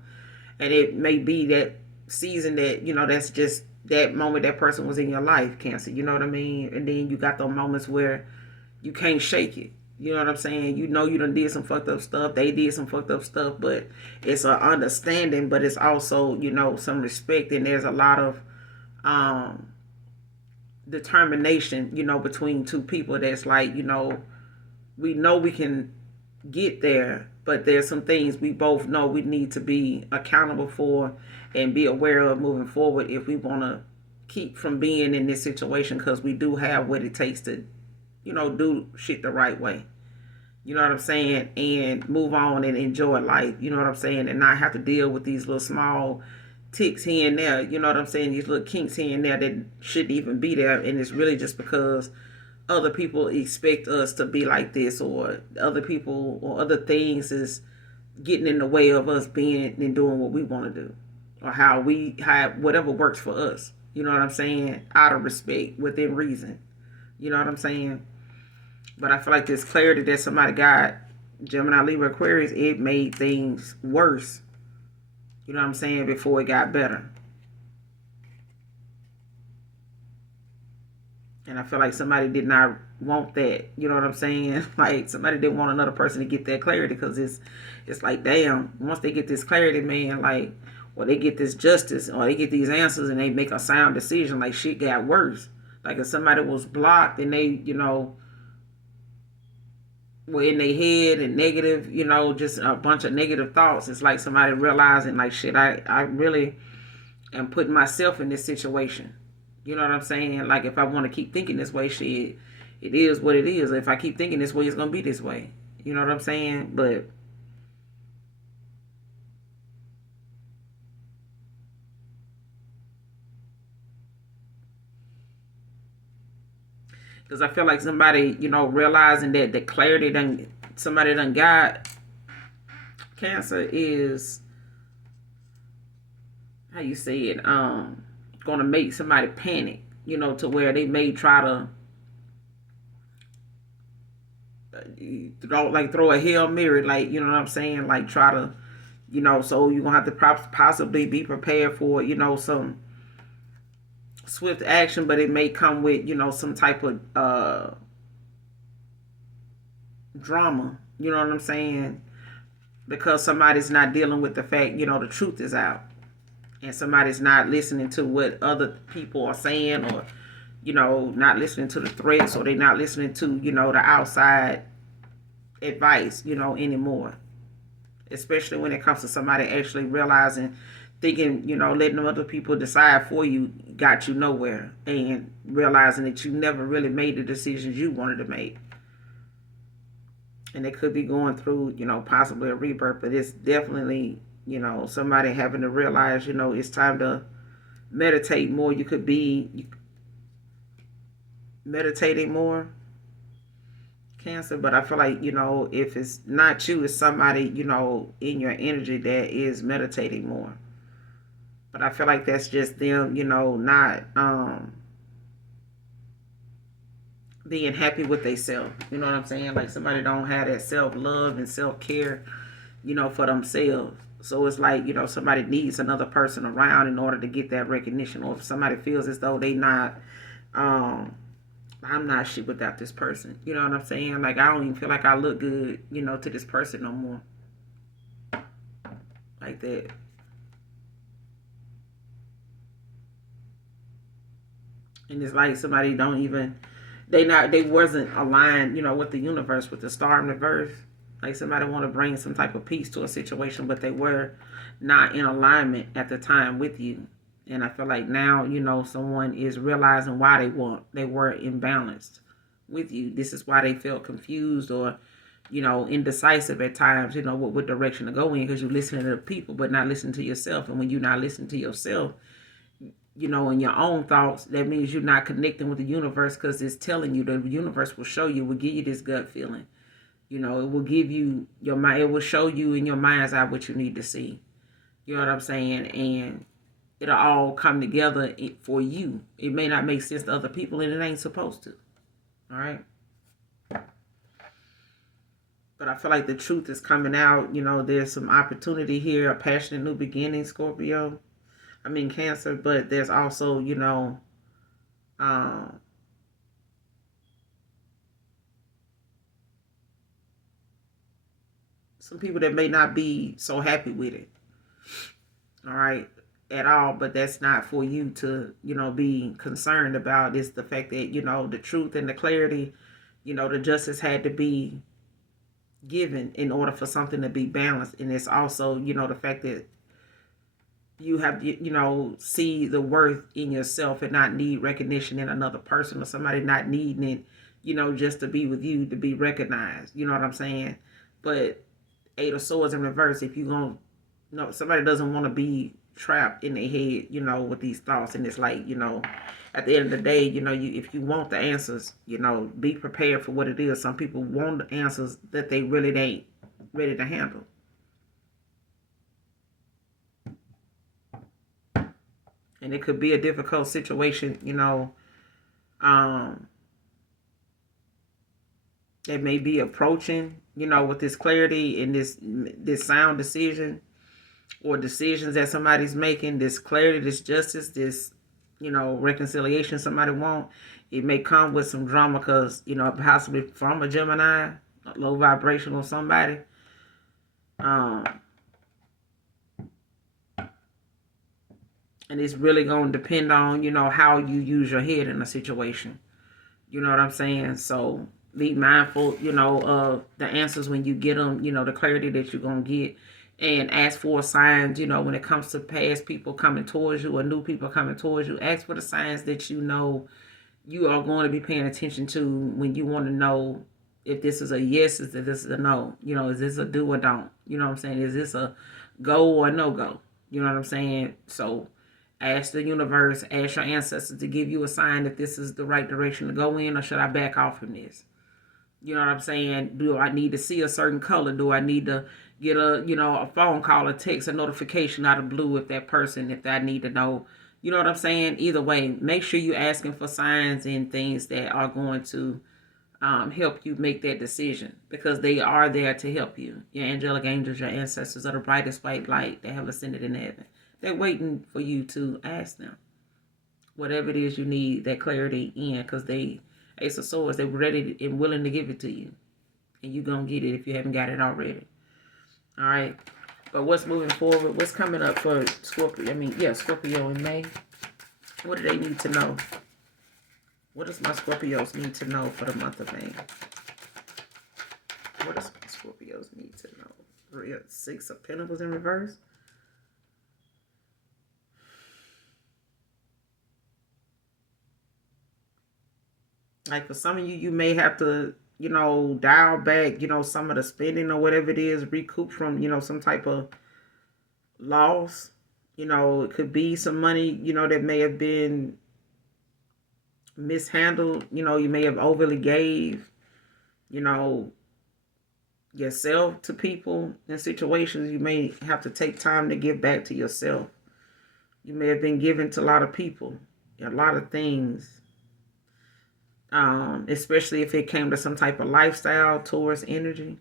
And it may be that season that, you know, that's just that moment that person was in your life, Cancer. You know what I mean? And then you got those moments where you can't shake it. You know what I'm saying? You know you done did some fucked up stuff. They did some fucked up stuff, but it's an understanding, but it's also, you know, some respect, and there's a lot of determination, you know, between two people that's like, you know we can get there, but there's some things we both know we need to be accountable for and be aware of moving forward if we want to keep from being in this situation, because we do have what it takes to, you know, do shit the right way. You know what I'm saying? And move on and enjoy life. You know what I'm saying? And not have to deal with these little small ticks here and there. You know what I'm saying? These little kinks here and there that shouldn't even be there. And it's really just because other people expect us to be like this, or other people or other things is getting in the way of us being and doing what we want to do, or how whatever works for us. You know what I'm saying? Out of respect, within reason. You know what I'm saying? But I feel like this clarity that somebody got, Gemini, Libra, Aquarius, it made things worse. You know what I'm saying? Before it got better. And I feel like somebody did not want that. You know what I'm saying? Like, somebody didn't want another person to get that clarity, because it's like, damn, once they get this clarity, man, like, or they get this justice, or they get these answers and they make a sound decision, like, shit got worse. Like, if somebody was blocked and they, you know, were in their head and negative, you know, just a bunch of negative thoughts, it's like somebody realizing, like, shit, I really am putting myself in this situation. You know what I'm saying? Like, if I want to keep thinking this way, shit, it is what it is. If I keep thinking this way, it's going to be this way. You know what I'm saying? But because I feel like somebody, you know, realizing that the clarity somebody done got, Cancer, is how you say it, gonna make somebody panic, you know, to where they may try to throw a Hail Mary, like, you know what I'm saying? Like, try to, you know, so you're gonna have to possibly be prepared for, you know, some swift action, but it may come with, you know, some type of drama, you know what I'm saying? Because somebody's not dealing with the fact, you know, the truth is out. And somebody's not listening to what other people are saying, or, you know, not listening to the threats, or they're not listening to, you know, the outside advice, you know, anymore. Especially when it comes to somebody actually realizing, thinking, you know, letting other people decide for you got you nowhere, and realizing that you never really made the decisions you wanted to make. And they could be going through, you know, possibly a rebirth, but it's definitely, you know, somebody having to realize, you know, it's time to meditate more. You could be meditating more, Cancer, but I feel like, you know, if it's not you, it's somebody, you know, in your energy that is meditating more. But I feel like that's just them, you know, not being happy with themselves. You know what I'm saying? Like, somebody don't have that self-love and self-care, you know, for themselves. So it's like, you know, somebody needs another person around in order to get that recognition. Or if somebody feels as though they not, I'm not shit without this person. You know what I'm saying? Like, I don't even feel like I look good, you know, to this person no more. Like that. And it's like somebody don't even, they wasn't aligned, you know, with the universe, with the star in reverse. Like, somebody want to bring some type of peace to a situation, but they were not in alignment at the time with you. And I feel like now, you know, someone is realizing why they were imbalanced with you. This is why they felt confused, or, you know, indecisive at times, you know, what direction to go in, because you're listening to the people but not listening to yourself. And when you're not listening to yourself, you know, in your own thoughts, that means you're not connecting with the universe, because it's telling you, the universe will show you, will give you this gut feeling. You know, it will give you your mind, it will show you in your mind's eye what you need to see. You know what I'm saying? And it'll all come together for you. It may not make sense to other people, and it ain't supposed to. All right? But I feel like the truth is coming out. You know, there's some opportunity here, a passionate new beginning, Scorpio. I mean, Cancer, but there's also, you know, some people that may not be so happy with it. All right, at all. But that's not for you to, you know, be concerned about. It's the fact that, you know, the truth and the clarity, you know, the justice had to be given in order for something to be balanced. And it's also, you know, the fact that you have, you know, see the worth in yourself and not need recognition in another person, or somebody not needing it, you know, just to be with you, to be recognized. You know what I'm saying? But Eight of Swords in reverse, if you gonna, you know, somebody doesn't want to be trapped in their head, you know, with these thoughts. And it's like, you know, at the end of the day, you know, if you want the answers, you know, be prepared for what it is. Some people want the answers that they really ain't ready to handle. And it could be a difficult situation, you know, um, that may be approaching, you know, with this clarity and this sound decision, or decisions that somebody's making, this clarity, this justice, this, you know, reconciliation somebody want. It may come with some drama, because, you know, possibly from a Gemini, a low vibrational somebody. And it's really going to depend on, you know, how you use your head in a situation. You know what I'm saying? So be mindful, you know, of the answers when you get them, you know, the clarity that you're going to get. And ask for signs, you know, when it comes to past people coming towards you, or new people coming towards you. Ask for the signs that you know you are going to be paying attention to, when you want to know if this is a yes, is this is a no. You know, is this a do or don't? You know what I'm saying? Is this a go or no go? You know what I'm saying? So ask the universe, ask your ancestors to give you a sign if this is the right direction to go in, or should I back off from this? You know what I'm saying? Do I need to see a certain color? Do I need to get a phone call, a text, a notification out of blue if I need to know? You know what I'm saying? Either way, make sure you're asking for signs and things that are going to help you make that decision, because they are there to help you. Your angelic angels, your ancestors are the brightest white light that have ascended in heaven. They're waiting for you to ask them whatever it is you need that clarity in, because they, Ace of Swords, they're ready and willing to give it to you. And you're going to get it if you haven't got it already. All right. But what's moving forward? What's coming up for Scorpio? Scorpio in May. What do they need to know? What does my Scorpios need to know for the month of May? What does my Scorpios need to know? Six of Pentacles in reverse. Like for some of you, you may have to, dial back, some of the spending or whatever it is, recoup from, some type of loss. It could be some money, that may have been mishandled. You may have overly gave, yourself to people in situations. You may have to take time to give back to yourself. You may have been given to a lot of people, a lot of things. Especially if it came to some type of lifestyle, Taurus energy,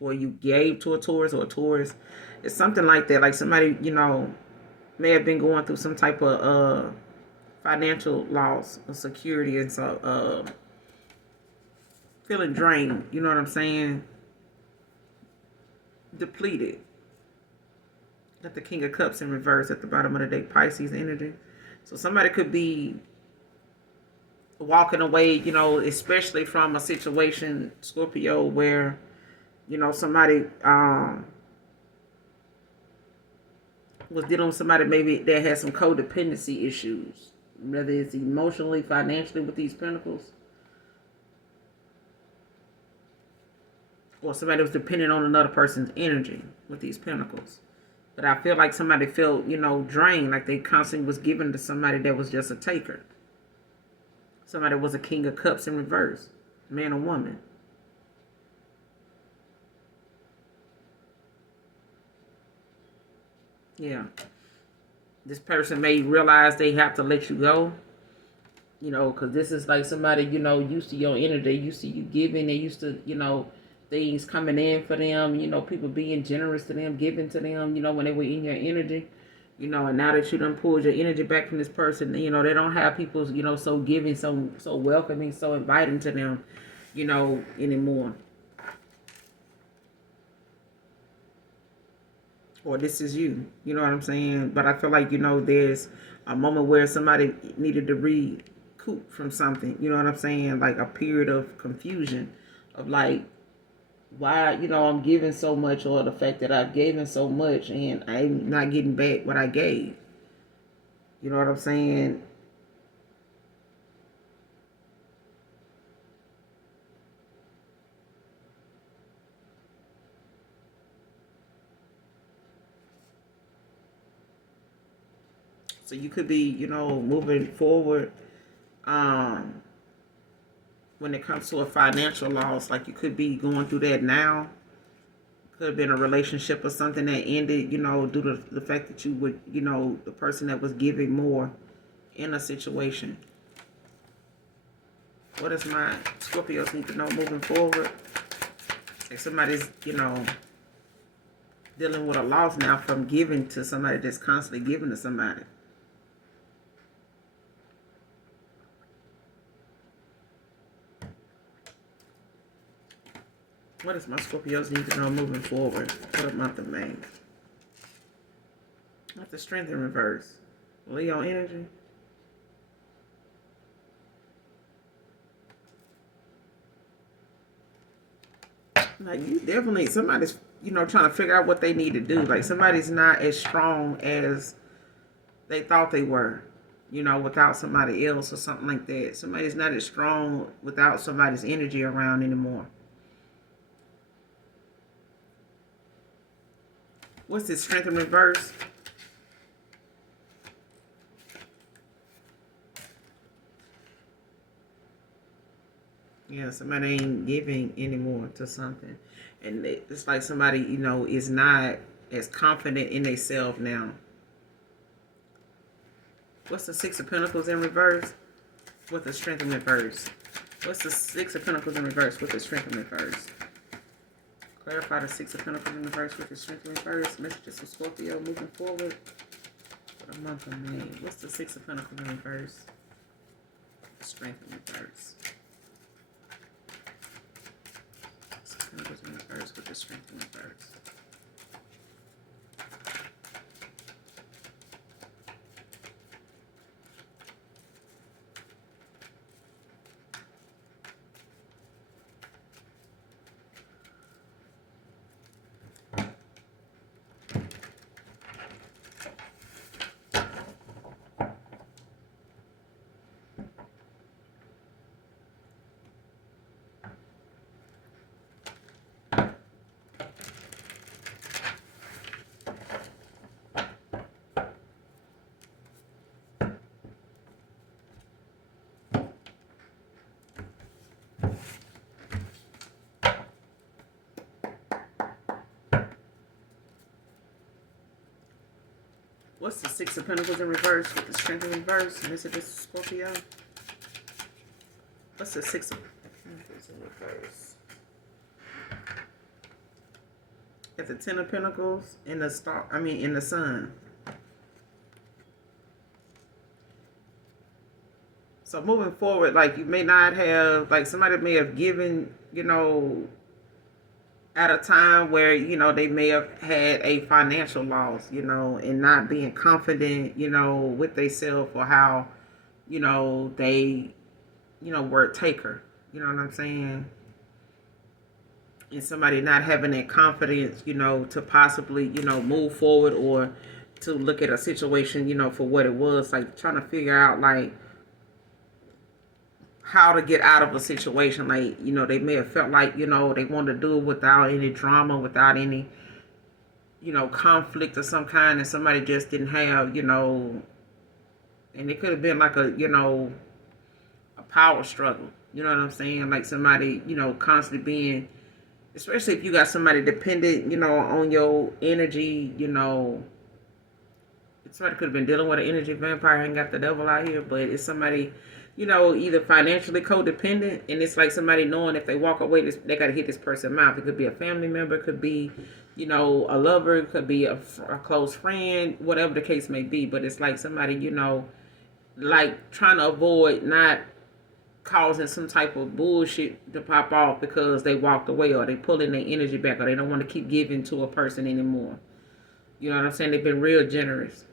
or you gave to a Taurus, or a Taurus. It's something like that. Like somebody, may have been going through some type of financial loss of security, and so feeling drained. You know what I'm saying? Depleted. Got the King of Cups in reverse at the bottom of the deck, Pisces energy. So somebody could be walking away, especially from a situation, Scorpio, where, somebody was dealing with somebody maybe that had some codependency issues, whether it's emotionally, financially with these pentacles, or somebody was dependent on another person's energy with these pentacles. But I feel like somebody felt, drained, like they constantly was given to somebody that was just a taker. Somebody was a King of Cups in reverse, man or woman. Yeah. This person may realize they have to let you go, because this is like somebody, used to your energy, used to you giving, they used to, things coming in for them, people being generous to them, giving to them, when they were in your energy. And now that you done pulled your energy back from this person, they don't have people, so giving, so welcoming, so inviting to them, anymore. Or this is you, you know what I'm saying? But I feel like, there's a moment where somebody needed to recoup from something, you know what I'm saying? Like a period of confusion of like, why, I'm giving so much, or the fact that I've given so much and I'm not getting back what I gave. You know what I'm saying? So you could be, moving forward when it comes to a financial loss. Like you could be going through that now. Could have been a relationship or something that ended, due to the fact that you would, the person that was giving more in a situation. What does my Scorpios need to know moving forward? If somebody's, dealing with a loss now from giving to somebody that's constantly giving to somebody. What does my Scorpios need to know moving forward for the month of May? That's the Strength in reverse. Leo energy. Like you definitely, somebody's, trying to figure out what they need to do. Like somebody's not as strong as they thought they were, without somebody else or something like that. Somebody's not as strong without somebody's energy around anymore. What's this Strength in reverse? Yeah. Yeah, somebody ain't giving anymore to something. And it's like somebody, is not as confident in themselves now. What's the Six of Pentacles in reverse? With the Strength in reverse. What's the Six of Pentacles in reverse with the Strength in reverse? Clarify the Six of Pentacles in reverse with the Strength in reverse. Messages for Scorpio moving forward for the month of May. What's the Six of Pentacles in reverse? Strength in reverse. Six of Pentacles in reverse with the Strength in reverse. What's the Six of Pentacles in reverse with the Strength in reverse? Messages for Scorpio. What's the Six of Pentacles in reverse? At the Ten of Pentacles in the star. In the Sun. So moving forward, like you may not have, like somebody may have given, at a time where, they may have had a financial loss, and not being confident, with themselves or how, they, were a taker. You know what I'm saying? And somebody not having that confidence, to possibly, move forward or to look at a situation, for what it was, like trying to figure out, like, how to get out of a situation. Like, they may have felt like, they wanted to do it without any drama, without any, conflict of some kind, and somebody just didn't have, and it could have been like a power struggle. You know what I'm saying? Like somebody, constantly being, especially if you got somebody dependent, on your energy, somebody could have been dealing with an energy vampire. I ain't got the devil out here, but it's somebody, either financially codependent, and it's like somebody knowing if they walk away, they got to hit this person's mouth. It could be a family member, it could be, a lover, it could be a close friend, whatever the case may be. But it's like somebody, like trying to avoid not causing some type of bullshit to pop off because they walked away, or they pulling their energy back, or they don't want to keep giving to a person anymore. You know what I'm saying? They've been real generous.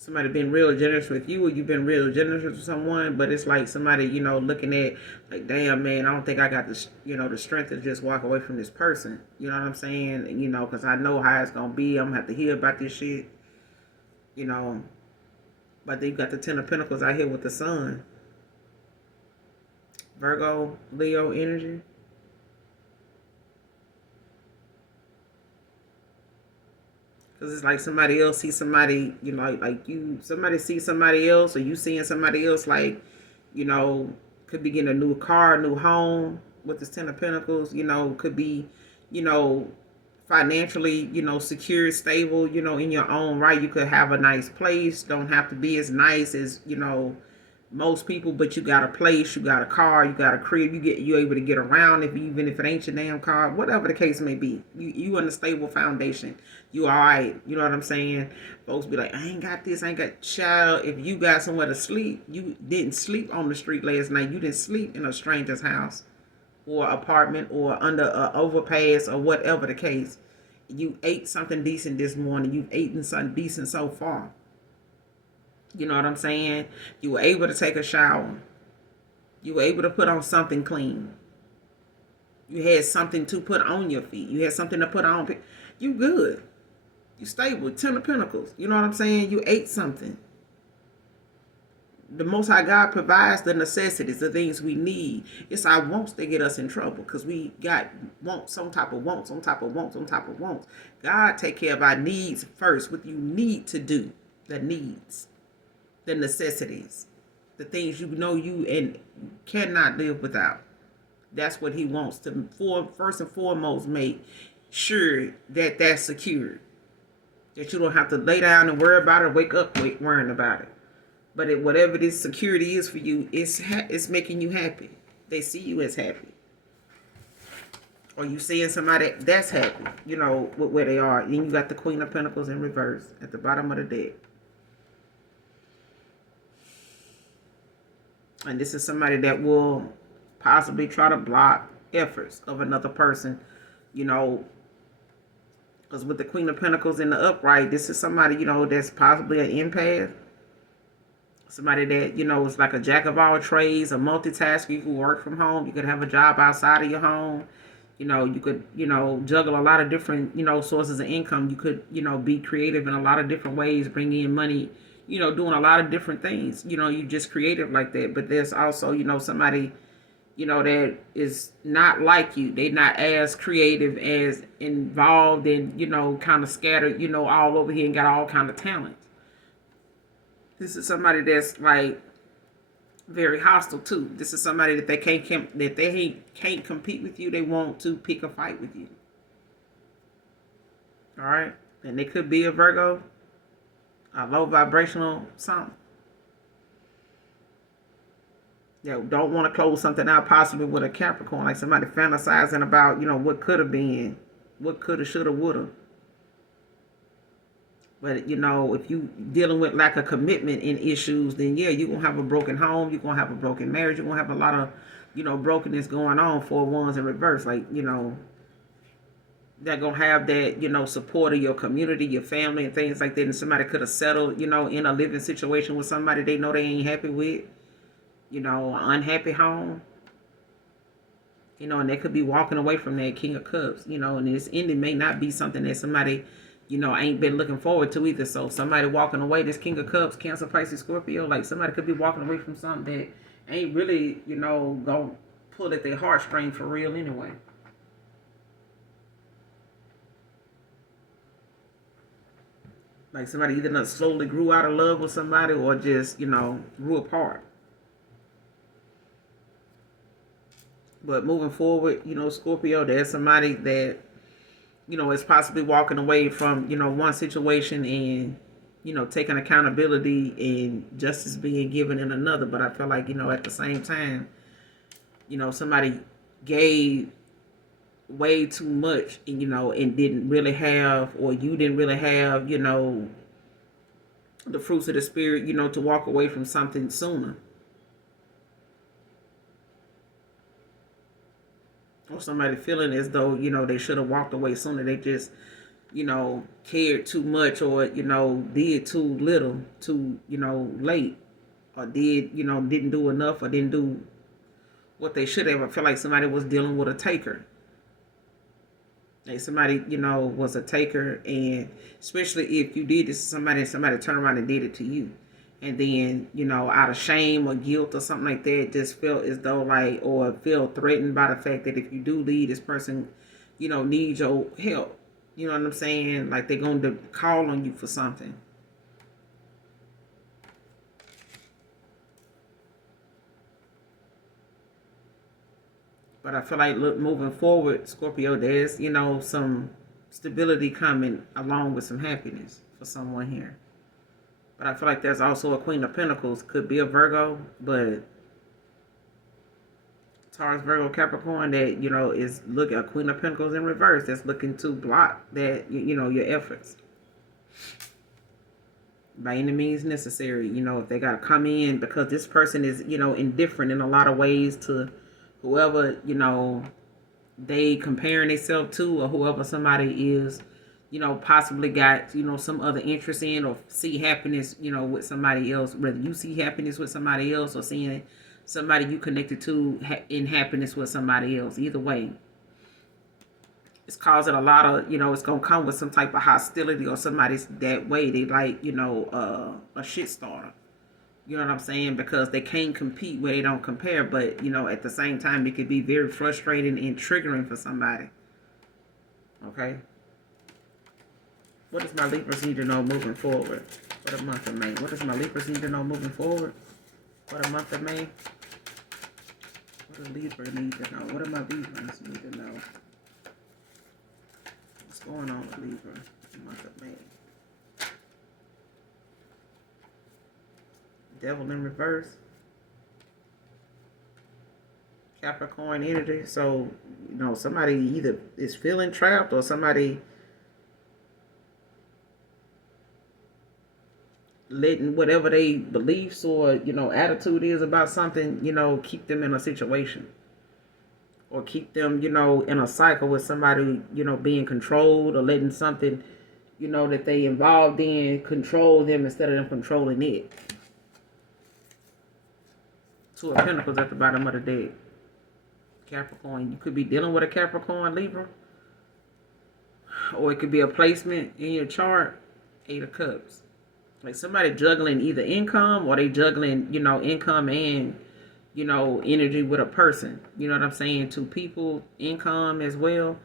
Somebody been real generous with you, or you've been real generous with someone, but it's like somebody, looking at like, damn, man, I don't think I got the, the strength to just walk away from this person. You know what I'm saying? Because I know how it's going to be. I'm going to have to hear about this shit, But then you got the Ten of Pentacles out here with the Sun. Virgo, Leo energy. Because it's like somebody else sees somebody, somebody sees somebody else, or you seeing somebody else, like, could be getting a new car, new home with this Ten of Pentacles, could be, financially, secure, stable, in your own right. You could have a nice place, don't have to be as nice as, most people, but you got a place, you got a car, you got a crib, you able to get around, even if it ain't your damn car, whatever the case may be. You in a stable foundation. You all right. You know what I'm saying? Folks be like, I ain't got this, I ain't got child. If you got somewhere to sleep, you didn't sleep on the street last night. You didn't sleep in a stranger's house or apartment or under an overpass or whatever the case. You ate something decent this morning. You've eaten something decent so far. You know what I'm saying? You were able to take a shower. You were able to put on something clean. You had something to put on your feet. You had something to put on. You good. You stable. Ten of Pentacles. You know what I'm saying? You ate something. The Most High God provides the necessities, the things we need. It's our wants that get us in trouble, because we got wants on top of wants on top of wants on top of wants. God take care of our needs first. What you need to do, the needs, the necessities. The things you know you and cannot live without. That's what he wants to, first and foremost, make sure that that's secured. That you don't have to lay down and worry about it, wake up worrying about it. But whatever this security is for you, it's making you happy. They see you as happy. Or you seeing somebody that's happy, you know, with where they are. And you got the Queen of Pentacles in reverse at the bottom of the deck. And this is somebody that will possibly try to block efforts of another person, you know, because with the Queen of Pentacles in the upright, this is somebody, you know, that's possibly an empath. Somebody that, you know, is like a jack of all trades, a multitasker. You can work from home. You could have a job outside of your home. You know, you could, you know, juggle a lot of different, you know, sources of income. You could, you know, be creative in a lot of different ways, bring in money, you know, doing a lot of different things. You know, you just creative like that. But there's also, you know, somebody, you know, that is not like you. They're not as creative, as involved, and, you know, kind of scattered, you know, all over here and got all kind of talents. This is somebody that's like very hostile too. This is somebody that they can't compete with you. They want to pick a fight with you. All right, and they could be a Virgo, a low vibrational something. Yeah, don't want to close something out possibly with a Capricorn, like somebody fantasizing about, you know, what could have been, what could have, should have, would have. But, you know, if you dealing with lack of commitment in issues, then yeah, you're going to have a broken home. You're going to have a broken marriage. You're going to have a lot of, you know, brokenness going on for ones in reverse. Like, you know, they're going to have that, you know, support of your community, your family and things like that. And somebody could have settled, you know, in a living situation with somebody they know they ain't happy with, you know, an unhappy home. You know, and they could be walking away from that King of Cups, you know, and this ending may not be something that somebody, you know, ain't been looking forward to either. So somebody walking away, this King of Cups, Cancer, Pisces, Scorpio, like somebody could be walking away from something that ain't really, you know, gonna pull at their heartstring for real anyway. Like somebody either not slowly grew out of love with somebody or just, you know, grew apart. But moving forward, you know, Scorpio, there's somebody that, you know, is possibly walking away from, you know, one situation and, you know, taking accountability and justice being given in another. But I feel like, you know, at the same time, you know, somebody gave way too much and, you know, and didn't really have, or you didn't really have, you know, the fruits of the spirit, you know, to walk away from something sooner. Or somebody feeling as though, you know, they should have walked away sooner. They just, you know, cared too much, or, you know, did too little, too, you know, late, or did, you know, didn't do enough, or didn't do what they should have. I feel like somebody was dealing with a taker. Like somebody, you know, was a taker, and especially if you did this to somebody and somebody turned around and did it to you. And then, you know, out of shame or guilt or something like that, just felt as though like, or feel threatened by the fact that if you do leave, this person, you know, needs your help. You know what I'm saying? Like they're going to call on you for something. But I feel like, look, moving forward, Scorpio, there's, you know, some stability coming along with some happiness for someone here. But I feel like there's also a Queen of Pentacles. Could be a Virgo, but Taurus, Virgo, Capricorn that, you know, is looking a Queen of Pentacles in reverse. That's looking to block that, you know, your efforts. By any means necessary. You know, if they got to come in because this person is, you know, indifferent in a lot of ways to whoever, you know, they comparing themselves to, or whoever somebody is, you know, possibly got, you know, some other interest in, or see happiness, you know, with somebody else. Whether you see happiness with somebody else or seeing somebody you connected to in happiness with somebody else. Either way, it's causing a lot of, you know, it's going to come with some type of hostility, or somebody's that way. They like, you know, a shit starter. You know what I'm saying? Because they can't compete where they don't compare. But, you know, at the same time, it could be very frustrating and triggering for somebody. Okay? What does my Libras need to know moving forward for the month of May? What does my Libras need to know moving forward? for the month of May. What do Libra need to know? What do my Librans need to know? What's going on with Libra in the month of May? Devil in reverse. Capricorn energy. So, somebody either is feeling trapped or somebody letting whatever they beliefs or, attitude is about something, keep them in a situation. Or keep them, in a cycle with somebody, being controlled or letting something, that they involved in control them instead of them controlling it. Two of Pentacles at the bottom of the deck. Capricorn. You could be dealing with a Capricorn, Libra. Or it could be a placement in your chart. 8 of Cups. Like somebody juggling either income or they juggling, income and, energy with a person. You know what I'm saying? 2 people, income as well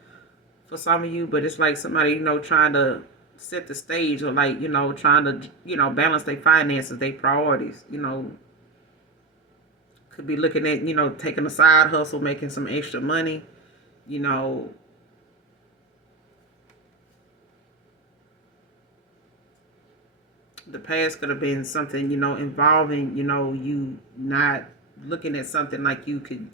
for some of you. But it's like somebody, trying to set the stage or like, trying to, balance their finances, their priorities, Could be looking at, taking a side hustle, making some extra money, The past could have been something, involving, you not looking at something like you could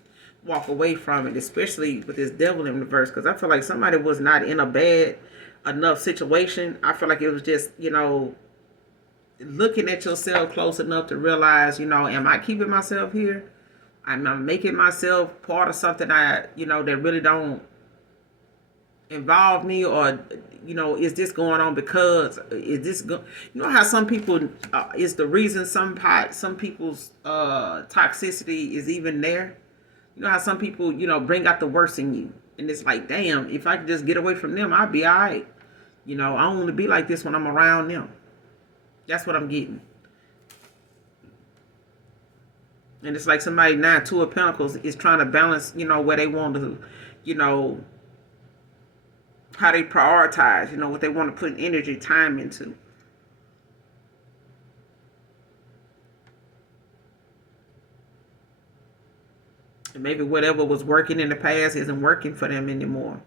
walk away from it, especially with this devil in reverse. Because I feel like somebody was not in a bad enough situation. I feel like it was just, looking at yourself close enough to realize, am I keeping myself here? Am I making myself part of something that really don't involve me? Or, is this going on because, is this, how some people, is the reason some people's toxicity is even there? How some people, bring out the worst in you. And it's like, damn, if I could just get away from them, I'd be all right. I don't want to be like this when I'm around them. That's what I'm getting. And it's like somebody now, 2 of Pentacles, is trying to balance, where they want to, how they prioritize, what they want to put energy, time into. And maybe whatever was working in the past isn't working for them anymore.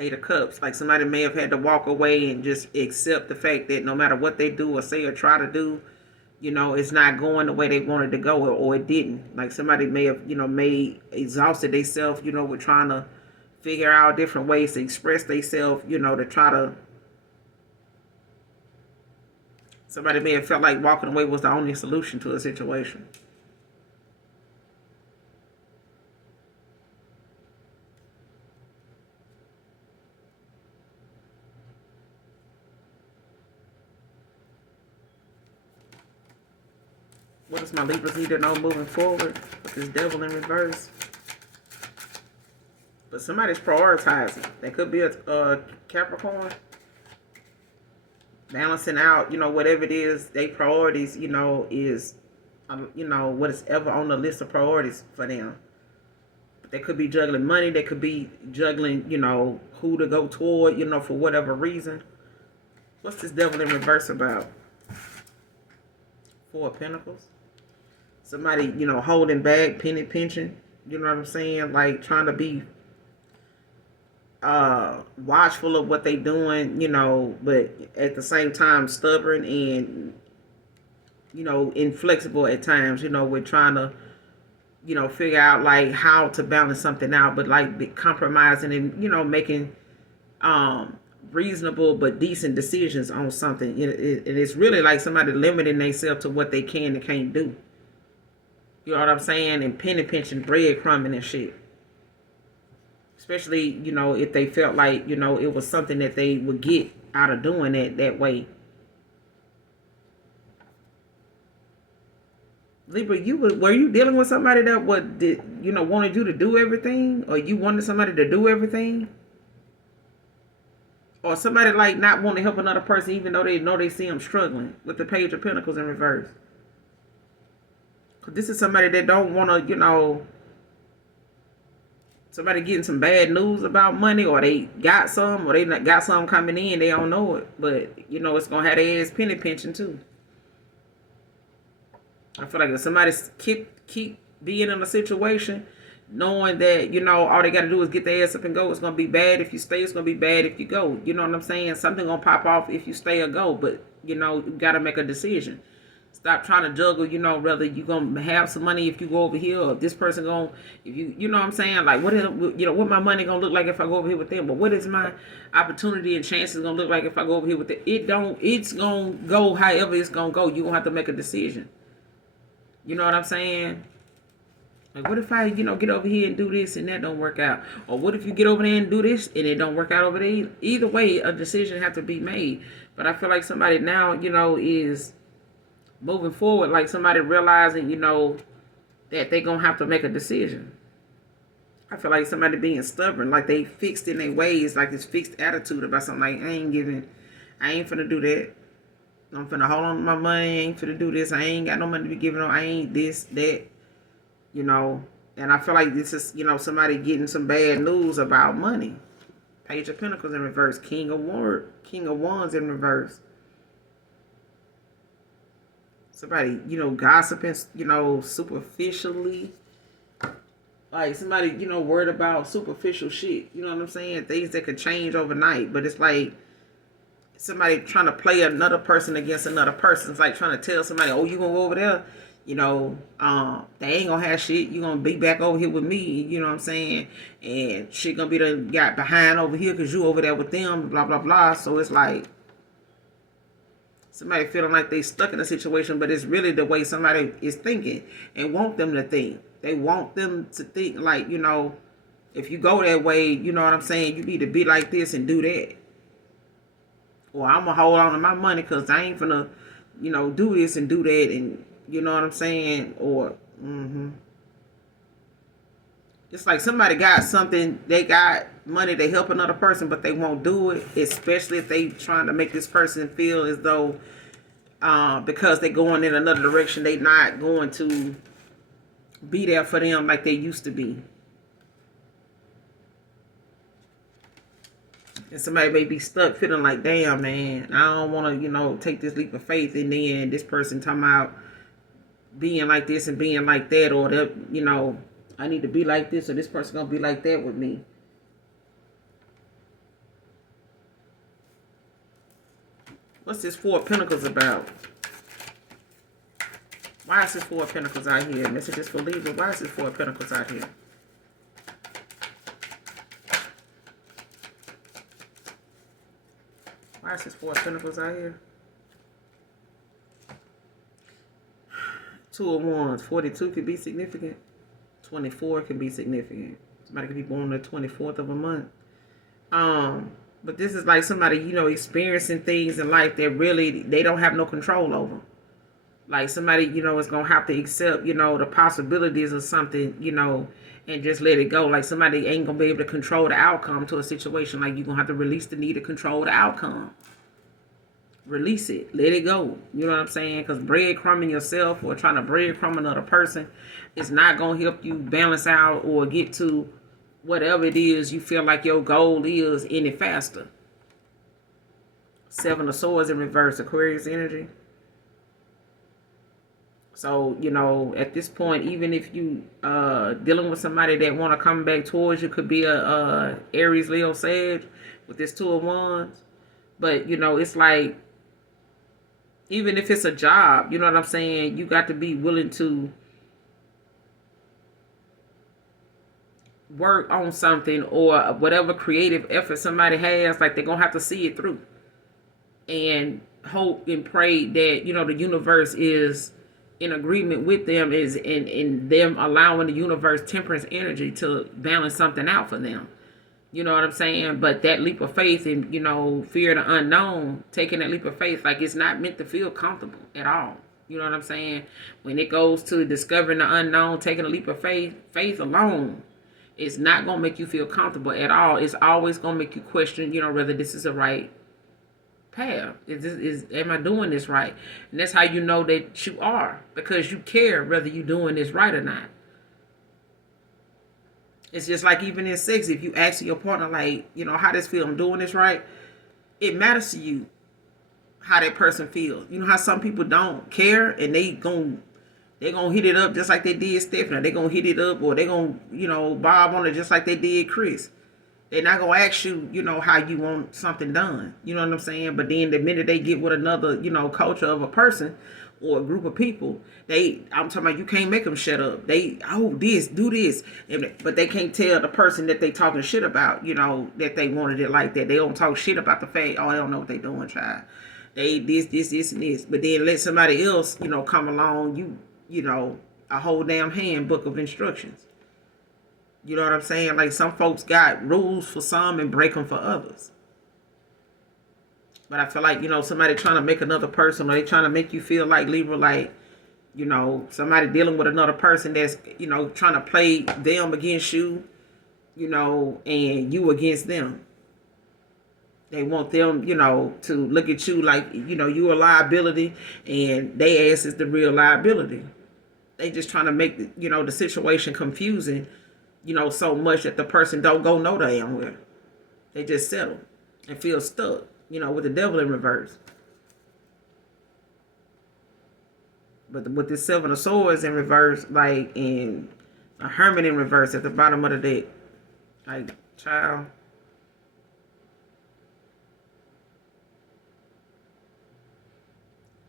8 of Cups. Like somebody may have had to walk away and just accept the fact that no matter what they do or say or try to do, it's not going the way they wanted to go, or it didn't. Like somebody may have, exhausted themselves, with trying to figure out different ways to express themselves, to try to. Somebody may have felt like walking away was the only solution to a situation. What does my Libras need to know moving forward with this devil in reverse? But somebody's prioritizing. That could be a Capricorn. Balancing out, whatever it is, their priorities, is, what is ever on the list of priorities for them. But they could be juggling money. They could be juggling, who to go toward, for whatever reason. What's this devil in reverse about? 4 of Pentacles. Somebody, holding back, penny pinching. You know what I'm saying? Like trying to be watchful of what they doing, but at the same time stubborn and, inflexible at times, with trying to, figure out like how to balance something out, but like compromising and, making reasonable but decent decisions on something. It's really like somebody limiting themselves to what they can and can't do. You know what I'm saying? And penny pinching, breadcrumbing and shit. Especially, if they felt like, it was something that they would get out of doing it that way. Libra, were you dealing with somebody that wanted you to do everything? Or you wanted somebody to do everything? Or somebody like not wanting to help another person even though they know they see them struggling with the Page of Pentacles in reverse. Because this is somebody that don't want to, somebody getting some bad news about money, or they got some, or they not got some coming in, they don't know it. But, it's going to have their ass penny pinching too. I feel like if somebody keep being in a situation, knowing that, all they got to do is get their ass up and go, it's going to be bad if you stay, it's going to be bad if you go. You know what I'm saying? Something going to pop off if you stay or go, but, you got to make a decision. Stop trying to juggle, whether you going to have some money if you go over here, or if this person going, if you know what I'm saying? Like, what my money going to look like if I go over here with them? But what is my opportunity and chances going to look like if I go over here with them? It's going to go however it's going to go. You're going to have to make a decision. You know what I'm saying? Like, what if I, get over here and do this and that don't work out? Or what if you get over there and do this and it don't work out over there? Either way, a decision has to be made. But I feel like somebody now, is moving forward, like somebody realizing, that they're going to have to make a decision. I feel like somebody being stubborn, like they fixed in their ways, like this fixed attitude about something. Like, I ain't finna do that. I'm finna hold on to my money. I ain't finna do this. I ain't got no money to be giving on. I ain't this, that, And I feel like this is, somebody getting some bad news about money. Page of Pentacles in reverse. King of Wands in reverse. Somebody, gossiping, superficially. Like somebody, worried about superficial shit. You know what I'm saying? Things that could change overnight. But it's like somebody trying to play another person against another person. It's like trying to tell somebody, oh, you gonna go over there, they ain't gonna have shit. You gonna be back over here with me, you know what I'm saying? And shit gonna be done got behind over here because you over there with them, blah, blah, blah. So it's like somebody feeling like they stuck in a situation, but it's really the way somebody is thinking and want them to think. They want them to think like, if you go that way, you know what I'm saying? You need to be like this and do that. Or I'm going to hold on to my money because I ain't finna, do this and do that. And you know what I'm saying? Or, It's like somebody got something, they got money to help another person, but they won't do it. Especially if they trying to make this person feel as though because they going in another direction, they not going to be there for them like they used to be. And somebody may be stuck feeling like, damn, man, I don't want to, take this leap of faith. And then this person talking about being like this and being like that, or that, I need to be like this, or this person going to be like that with me. What's this Four of Pentacles about? Why is this Four of Pentacles out here? Messages for Libra. Why is this Four of Pentacles out here? Why is this Four of Pentacles out here? Two of Wands. 42 could be significant. 24 can be significant. Somebody could be born on the 24th of a month. But this is like somebody, experiencing things in life that really they don't have no control over. Like somebody, is going to have to accept, the possibilities of something, and just let it go. Like somebody ain't going to be able to control the outcome to a situation. Like you're going to have to release the need to control the outcome. Release it. Let it go. You know what I'm saying? Because breadcrumbing yourself or trying to breadcrumb another person is not going to help you balance out or get to whatever it is you feel like your goal is any faster. Seven of Swords in reverse. Aquarius energy. So, at this point, even if you dealing with somebody that want to come back towards you, could be a Aries, Leo, Sag with this Two of Wands. But, it's like, even if it's a job, you know what I'm saying? You got to be willing to work on something or whatever creative effort somebody has. Like, they're going to have to see it through. And hope and pray that, the universe is in agreement with them, is in them allowing the universe temperance energy to balance something out for them. You know what I'm saying? But that leap of faith and, fear of the unknown, taking that leap of faith, like it's not meant to feel comfortable at all. You know what I'm saying? When it goes to discovering the unknown, taking a leap of faith alone, it's not going to make you feel comfortable at all. It's always going to make you question, whether this is the right path. Am I doing this right? And that's how you know that you are, because you care whether you're doing this right or not. It's just like even in sex, if you ask your partner, like, how this feel, I'm doing this right, it matters to you how that person feels. You know how some people don't care and they gon' They're going to hit it up just like they did Stephanie. They're going to hit it up, or they're going to, bob on it just like they did Chris. They're not going to ask you, how you want something done. You know what I'm saying? But then the minute they get with another, culture of a person or a group of people, I'm talking about, you can't make them shut up. This, do this. But they can't tell the person that they talking shit about, that they wanted it like that. They don't talk shit about the fact, oh, they don't know what they doing, child. They this, and this. But then let somebody else, come along, a whole damn handbook of instructions. You know what I'm saying? Like, some folks got rules for some and break them for others. But I feel like, somebody trying to make another person, or they trying to make you feel like, Libra, like, somebody dealing with another person that's, trying to play them against you, and you against them. They want them, to look at you like, you a liability, and they ass is the real liability. They just trying to make, the situation confusing, so much that the person don't go no damn where. They just settle and feel stuck, with the devil in reverse. But with the Seven of Swords in reverse, like, in a Hermit in reverse at the bottom of the deck, like, child.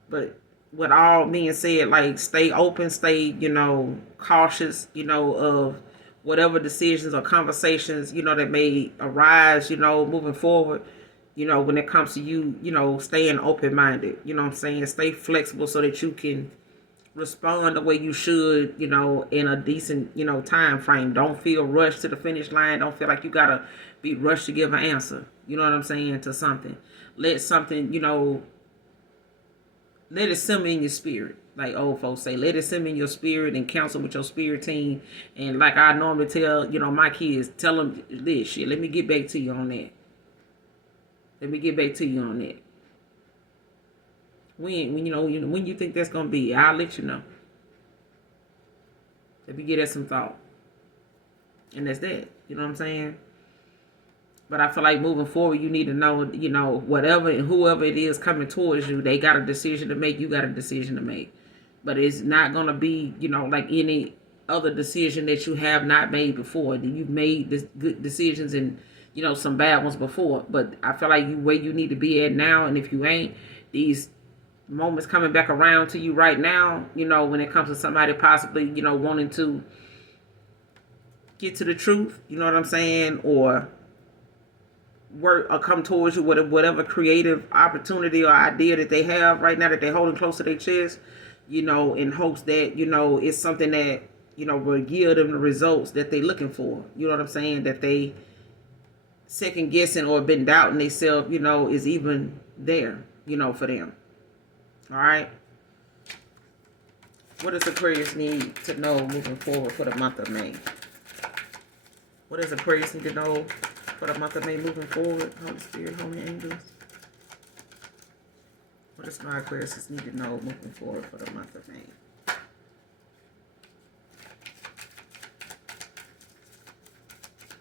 But with all being said, like, stay open, stay, cautious, of whatever decisions or conversations, that may arise, moving forward, when it comes to you, staying open-minded, you know what I'm saying? Stay flexible so that you can respond the way you should, in a decent, time frame. Don't feel rushed to the finish line. Don't feel like you gotta be rushed to give an answer. You know what I'm saying? To something. Let something, let it simmer in your spirit. Like old folks say, let it simmer in your spirit and counsel with your spirit team. And like I normally tell, my kids, tell them this shit. Let me get back to you on that. Let me get back to you on that. When you think that's gonna be, I'll let you know. Let me give that some thought. And that's that. You know what I'm saying? But I feel like moving forward, you need to know, whatever and whoever it is coming towards you, they got a decision to make. You got a decision to make. But it's not going to be, like any other decision that you have not made before. You've made good decisions and, some bad ones before. But I feel like where you need to be at now, and if you ain't, these moments coming back around to you right now, when it comes to somebody possibly, wanting to get to the truth, you know what I'm saying, or work or come towards you with whatever creative opportunity or idea that they have right now that they're holding close to their chest, in hopes that, it's something that, will give them the results that they're looking for. You know what I'm saying? That they second guessing or been doubting themselves, is even there, for them. All right. What does Aquarius need to know moving forward for the month of May? What does Aquarius need to know for the month of May moving forward? Holy Spirit, Holy Angels. What does my Aquarius need to know moving forward for the month of May? What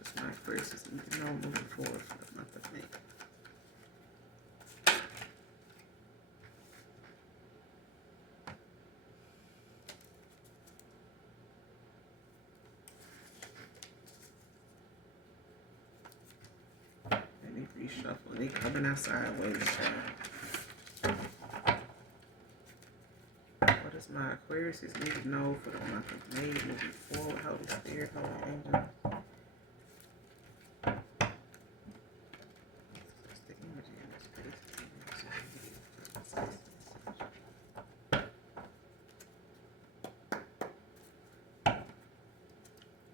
does my Aquarius need to know moving forward for the month of May? Reshuffle. They coming out sideways. What does my Aquarius need to know for the month of May moving forward? Holy Spirit, Holy Angel.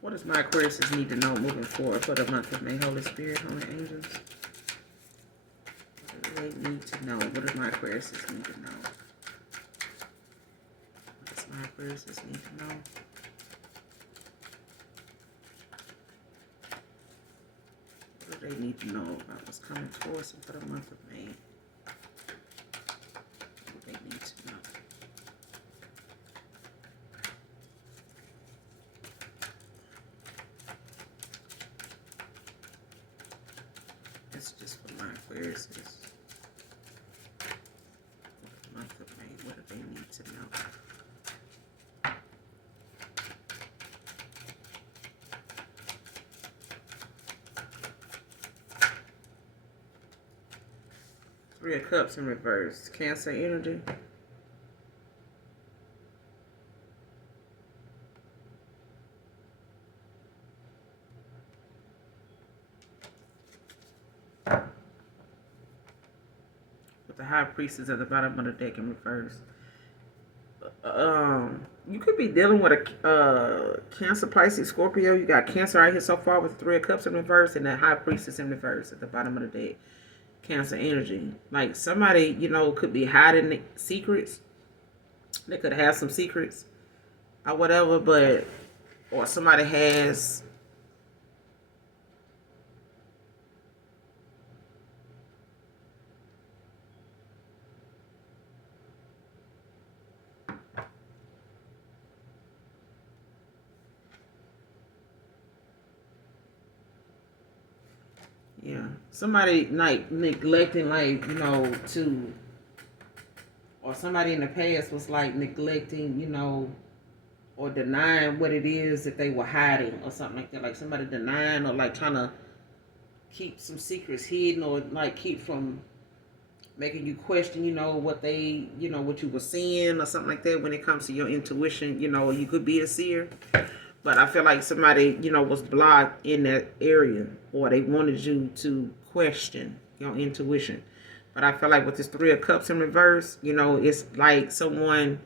What does my Aquarius need to know moving forward for the month of May? Holy Spirit, Holy Angels. What do they need to know? What does my Aquarius need to know? What does my Aquarius need to know? What do they need to know about what's coming towards them for the month of May? What do they need to know? It's just for my Aquarius. Month of May, what do they need to know? Three of Cups in reverse. Cancer energy. With the High Priestess at the bottom of the deck in reverse. You could be dealing with a Cancer, Pisces, Scorpio. You got Cancer right here so far with Three of Cups in reverse and that High Priestess in reverse at the bottom of the deck. Cancer energy. Like somebody, could be hiding secrets. They could have some secrets or whatever, but or somebody has somebody like neglecting, like, to, or somebody in the past was like neglecting, or denying what it is that they were hiding or something like that. Like somebody denying or like trying to keep some secrets hidden, or like keep from making you question, what they, what you were seeing or something like that when it comes to your intuition. You could be a seer. But I feel like somebody, was blocked in that area, or they wanted you to question your intuition. But I feel like with this Three of Cups in reverse, it's like someone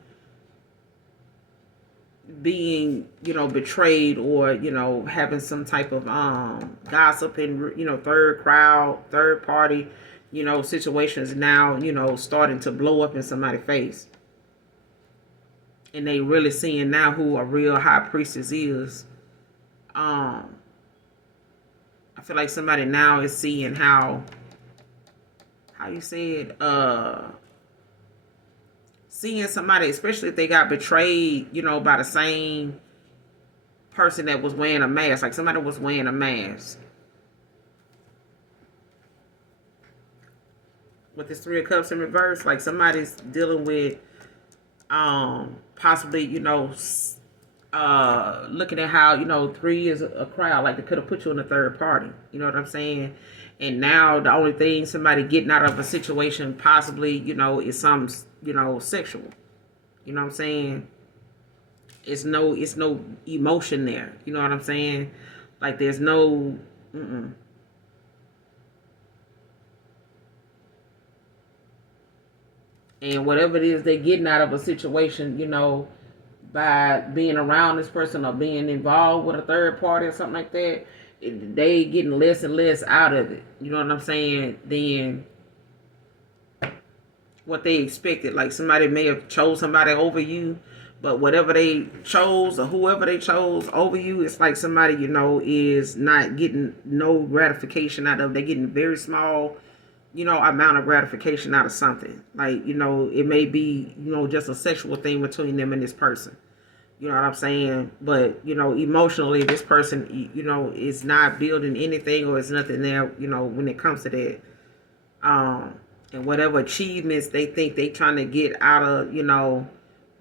being, betrayed, or, having some type of gossip and, third party, situations now, starting to blow up in somebody's face. And they really seeing now who a real High Priestess is. I feel like somebody now is seeing how you said, seeing somebody, especially if they got betrayed, by the same person that was wearing a mask. Like somebody was wearing a mask. With this Three of Cups in reverse, like somebody's dealing with possibly, looking at how, three is a crowd, like they could have put you in a third party, you know what I'm saying? And now the only thing somebody getting out of a situation possibly, is some, sexual, you know what I'm saying? It's no emotion there, you know what I'm saying? Like there's no and whatever it is they're getting out of a situation, by being around this person or being involved with a third party or something like that, they getting less and less out of it. You know what I'm saying? Than what they expected. Like somebody may have chose somebody over you, but whatever they chose or whoever they chose over you, it's like somebody, is not getting no gratification out of. They're getting very small, amount of gratification out of something. Like, it may be, just a sexual thing between them and this person. You know what I'm saying? But, emotionally, this person, is not building anything, or it's nothing there, when it comes to that. And whatever achievements they think they trying to get out of,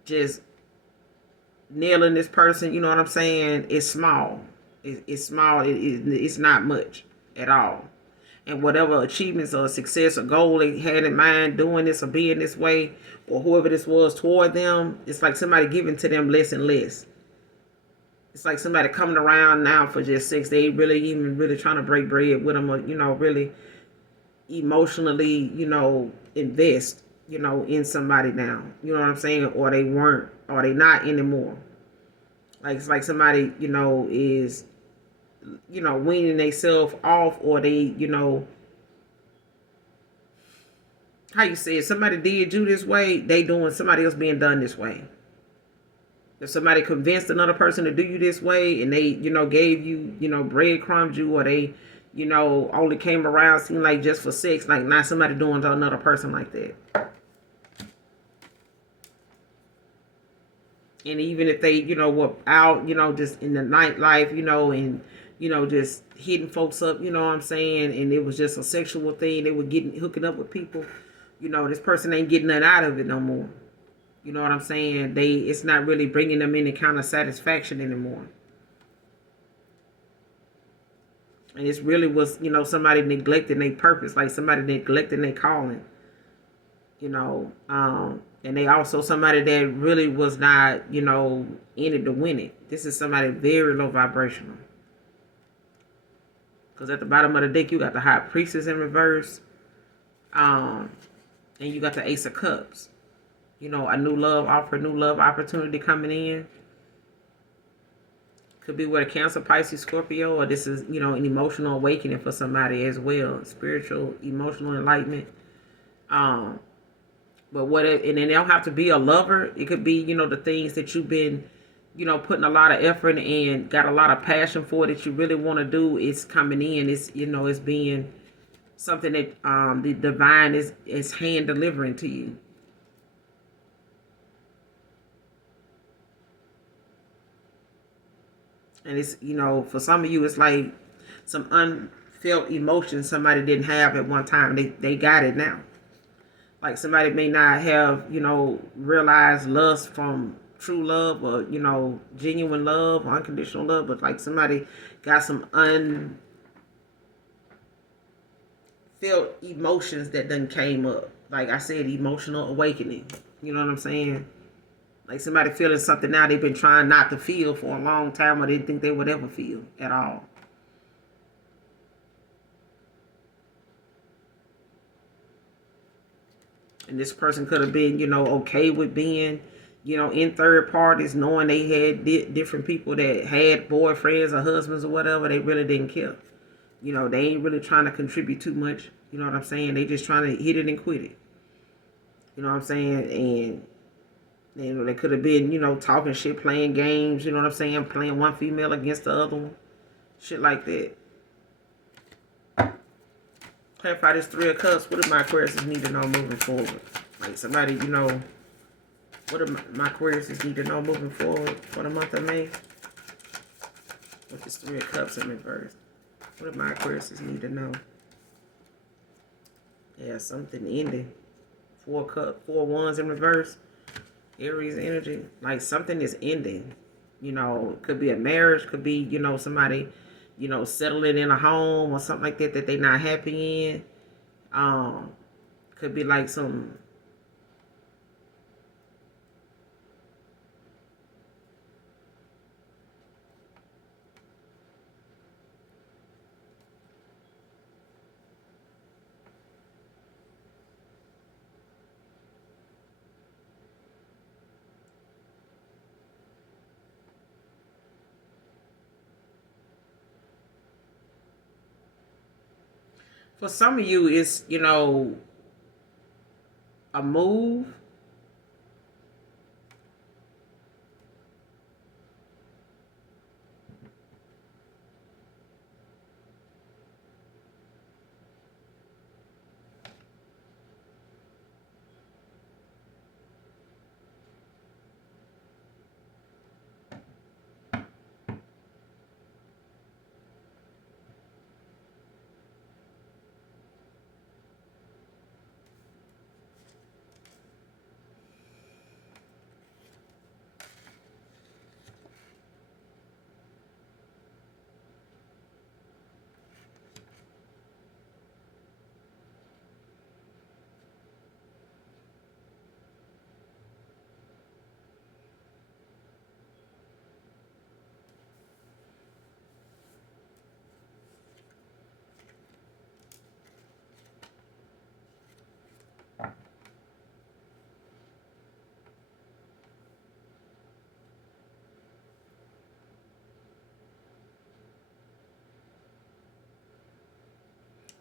just nailing this person, you know what I'm saying? It's small. It's small. It's not much at all. And whatever achievements or success or goal they had in mind doing this or being this way, or whoever this was toward them, it's like somebody giving to them less and less. It's like somebody coming around now for just sex. They really trying to break bread with them, or, really emotionally, invest, in somebody now. You know what I'm saying? Or they weren't, or they not anymore. Like it's like somebody, is weaning themselves off, or they, how you say it, somebody did you this way, they doing somebody else being done this way. If somebody convinced another person to do you this way, and they, gave you, breadcrumbs you, or they, only came around seemed like just for sex, like not somebody doing to another person like that. And even if they, were out, just in the nightlife, and, just hitting folks up, you know what I'm saying? And it was just a sexual thing. They were hooking up with people. This person ain't getting nothing out of it no more. You know what I'm saying? It's not really bringing them any kind of satisfaction anymore. And it's really was, somebody neglecting their purpose, like somebody neglecting their calling. you know, and they also somebody that really was not, in it to win it. This is somebody very low vibrational. Because at the bottom of the deck, you got the High Priestess in reverse, and you got the Ace of Cups. A new love offer, new love opportunity coming in. Could be with a Cancer, Pisces, Scorpio, or this is, an emotional awakening for somebody as well. Spiritual, emotional enlightenment. But and then they don't have to be a lover. It could be, the things that you've been, putting a lot of effort and got a lot of passion for that you really want to do. It's coming in. It's, it's being something that the divine is hand delivering to you. And it's, for some of you, it's like some unfelt emotion somebody didn't have at one time. They got it now. Like somebody may not have, realized lust from true love or, genuine love or unconditional love, but like somebody got some unfelt emotions that done came up. Like I said, emotional awakening. You know what I'm saying? Like somebody feeling something now they've been trying not to feel for a long time or didn't think they would ever feel at all. And this person could have been, okay with being, in third parties, knowing they had different people that had boyfriends or husbands or whatever. They really didn't care. They ain't really trying to contribute too much. You know what I'm saying? They just trying to hit it and quit it. You know what I'm saying? And they could have been, talking shit, playing games, you know what I'm saying? Playing one female against the other one. Shit like that. Clarify this Three of Cups. What do my Aquarius need to know moving forward? Like somebody, what do my Aquarius need to know moving forward for the month of May? With this Three of Cups in reverse. What do my Aquarius need to know? Yeah, something ending. Four wands in reverse. Aries energy. Like something is ending. It could be a marriage, could be, somebody, settling in a home or something like that they're not happy in. Could be like some for some of you it's, a move.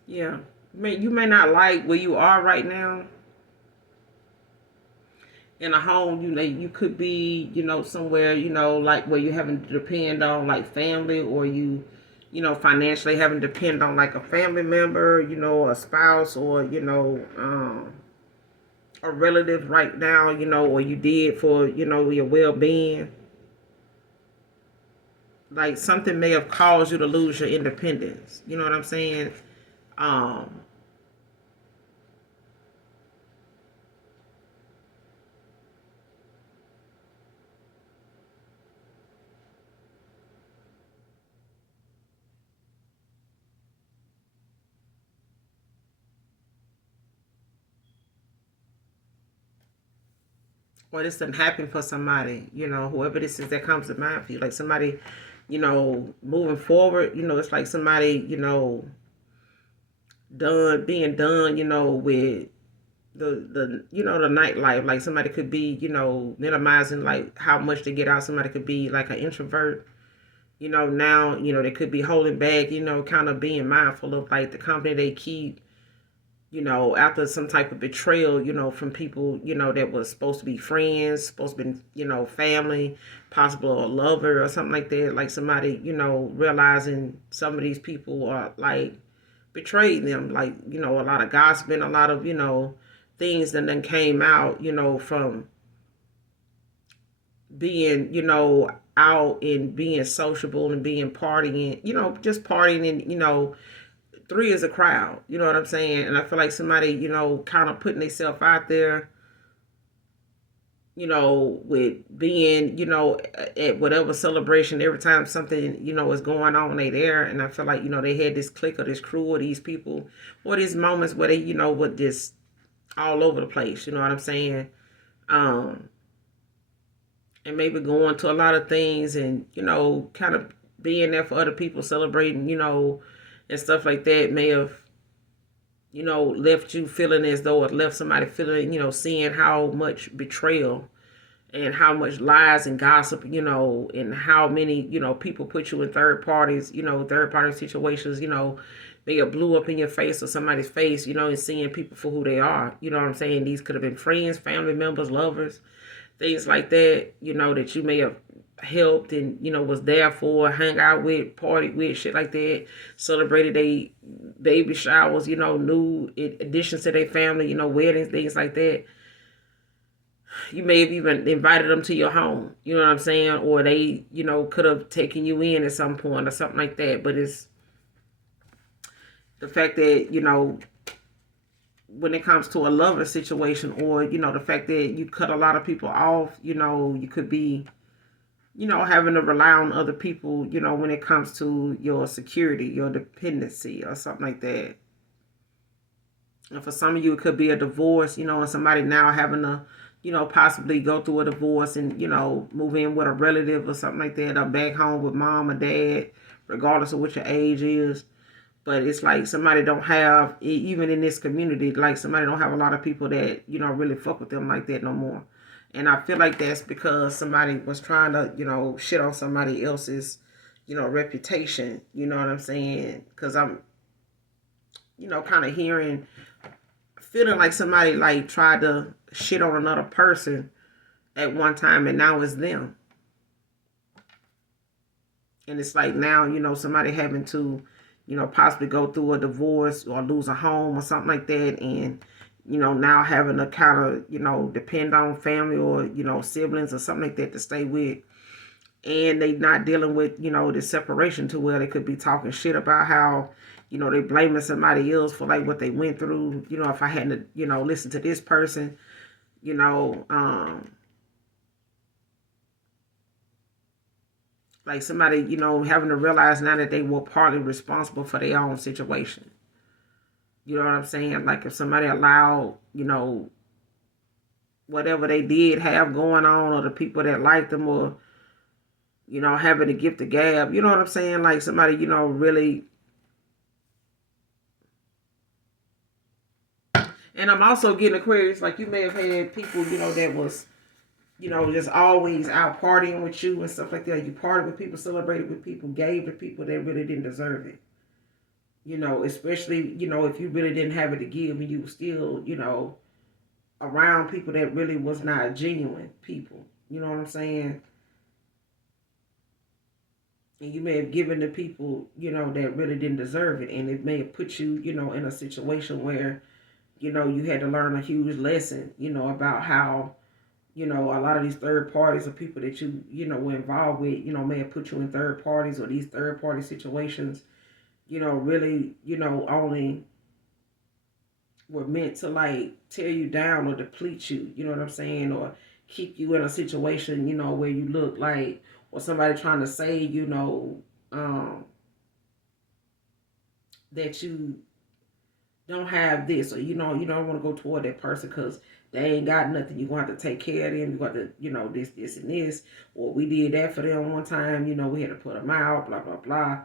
Yeah. You may not like where you are right now. In a home, you could be, somewhere, like where you having to depend on like family, or financially having to depend on like a family member, a spouse, or, a relative right now, or you did for, your well-being. Like something may have caused you to lose your independence. You know what I'm saying? Um, or this didn't happen for somebody, whoever this is that comes to mind for you, like somebody, moving forward, it's like somebody, being done, with the nightlife. Like somebody could be, minimizing like how much they get out. Somebody could be like an introvert, now, they could be holding back, kind of being mindful of like the company they keep, after some type of betrayal, from people, that was supposed to be friends, supposed to be, family, possible a lover or something like that. Like somebody, realizing some of these people are like betrayed them, like, a lot of gossiping, a lot of, things that then came out, from being, out and being sociable and being partying, just partying and, three is a crowd, you know what I'm saying? And I feel like somebody, kind of putting themselves out there, with being, at whatever celebration, every time something, is going on, they there. And I feel like, they had this clique or this crew or these people or these moments where they, were just all over the place, you know what I'm saying? Um, and maybe going to a lot of things and, kind of being there for other people, celebrating, and stuff like that may have, left you feeling as though it left somebody feeling, seeing how much betrayal and how much lies and gossip, and how many, people put you in third parties, third party situations, may have blew up in your face or somebody's face, and seeing people for who they are. You know what I'm saying? These could have been friends, family members, lovers, things like that, that you may have helped and, was there for, hung out with, partied with, shit like that, celebrated they baby showers, new additions to their family, weddings, things like that. You may have even invited them to your home, you know what I'm saying? Or they, could have taken you in at some point or something like that. But it's the fact that, when it comes to a lover situation, or, the fact that you cut a lot of people off, you could be, having to rely on other people, when it comes to your security, your dependency or something like that. And for some of you, it could be a divorce, and somebody now having to, possibly go through a divorce and, move in with a relative or something like that, or back home with mom or dad, regardless of what your age is. But it's like somebody don't have, even in this community, like somebody don't have a lot of people that, really fuck with them like that no more. And I feel like that's because somebody was trying to, shit on somebody else's, reputation. You know what I'm saying? Because I'm, kind of feeling like somebody like tried to shit on another person at one time and now it's them. And it's like now, somebody having to, possibly go through a divorce or lose a home or something like that. And, now having to kind of, depend on family or, siblings or something like that to stay with. And they not dealing with, the separation to where they could be talking shit about how, they blaming somebody else for like what they went through. If I hadn't, listened to this person, like somebody, having to realize now that they were partly responsible for their own situation. You know what I'm saying? Like if somebody allowed, whatever they did have going on, or the people that liked them, or, having to gift the gab, you know what I'm saying? Like somebody, really. And I'm also getting Aquarius, like you may have had people, that was, just always out partying with you and stuff like that. You partied with people, celebrated with people, gave to people that really didn't deserve it. Especially, if you really didn't have it to give and you were still, around people that really was not genuine people. You know what I'm saying? And you may have given to people, that really didn't deserve it. And it may have put you, in a situation where, you had to learn a huge lesson, about how, a lot of these third parties or people that you, were involved with, may have put you in third parties or these third party situations, really, only were meant to like tear you down or deplete you, you know what I'm saying? Or keep you in a situation, where you look like, or somebody trying to say, that you don't have this, or you don't want to go toward that person because they ain't got nothing. You're gonna have to take care of them. You got to, this and this, or we did that for them one time. We had to put them out, blah blah blah.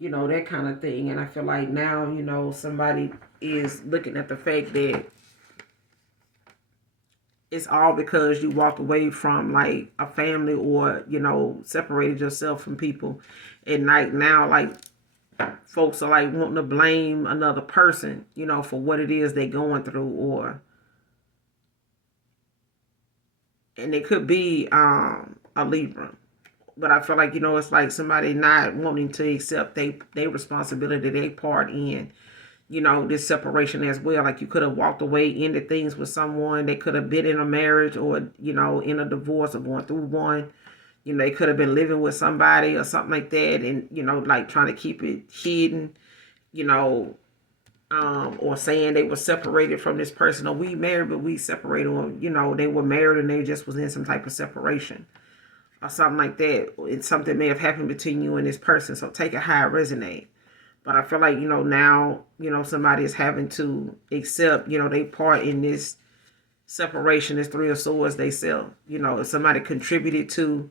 That kind of thing. And I feel like now, somebody is looking at the fact that it's all because you walked away from like a family, or separated yourself from people, and like now, like, folks are like wanting to blame another person, for what it is they're going through, or and it could be a Libra. But I feel like, it's like somebody not wanting to accept they responsibility, they part in, this separation as well. Like, you could have walked away, ended things with someone. They could have been in a marriage, or, in a divorce, or going through one. They could have been living with somebody or something like that, and, like trying to keep it hidden, you know, or saying they were separated from this person, or we married but we separated, or, they were married and they just was in some type of separation or something like that. And something may have happened between you and this person. So take it how it resonates. But I feel like, now, somebody is having to accept, they part in this separation, this Three of Swords they sell. If somebody contributed to,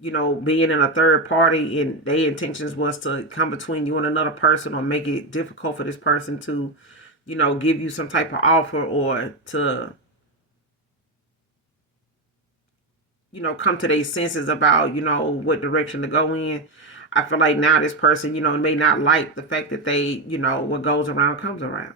being in a third party, and their intentions was to come between you and another person, or make it difficult for this person to, give you some type of offer, or to, come to their senses about, what direction to go in. I feel like now this person, may not like the fact that they, what goes around comes around.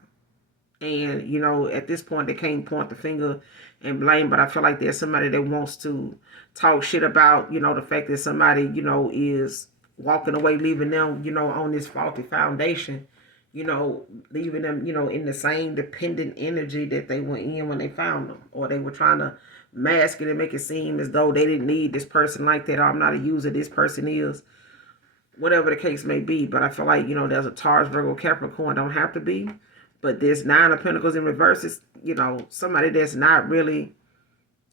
And, at this point, they can't point the finger and blame, but I feel like there's somebody that wants to talk shit about, the fact that somebody, is walking away, leaving them, on this faulty foundation, leaving them, in the same dependent energy that they were in when they found them, or they were trying to mask it and make it seem as though they didn't need this person like that, or I'm not a user, this person is. Whatever the case may be. But I feel like, there's a Taurus, Virgo, Capricorn, don't have to be. But this Nine of Pentacles in reverse is, somebody that's not really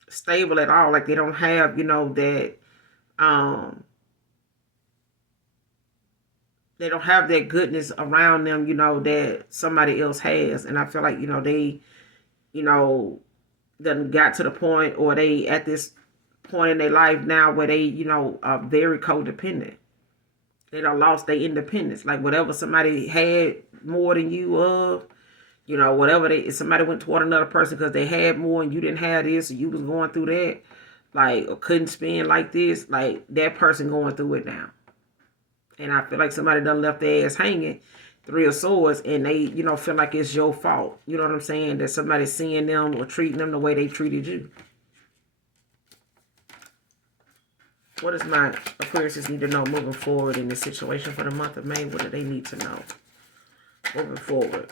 stable at all. Like, they don't have, that, they don't have that goodness around them, that somebody else has. And I feel like, they, done got to the point, or they at this point in their life now where they, are very codependent. They done lost their independence. Like, whatever somebody had more than you of, whatever if somebody went toward another person because they had more and you didn't have this, or you was going through that, like, or couldn't spend like this, like, that person going through it now. And I feel like somebody done left their ass hanging, Three of Swords, and they, feel like it's your fault. You know what I'm saying? That somebody's seeing them or treating them the way they treated you. What does my Aquarius need to know moving forward in this situation for the month of May? What do they need to know moving forward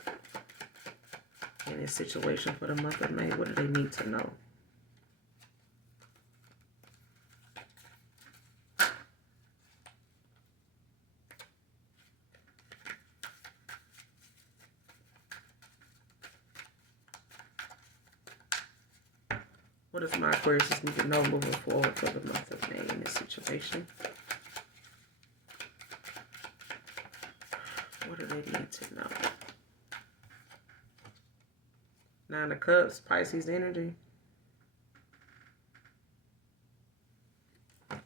in this situation for the month of May? What do they need to know? What does my Aquarius need to know moving forward for the month of May in this situation? What do they need to know? Nine of Cups, Pisces energy.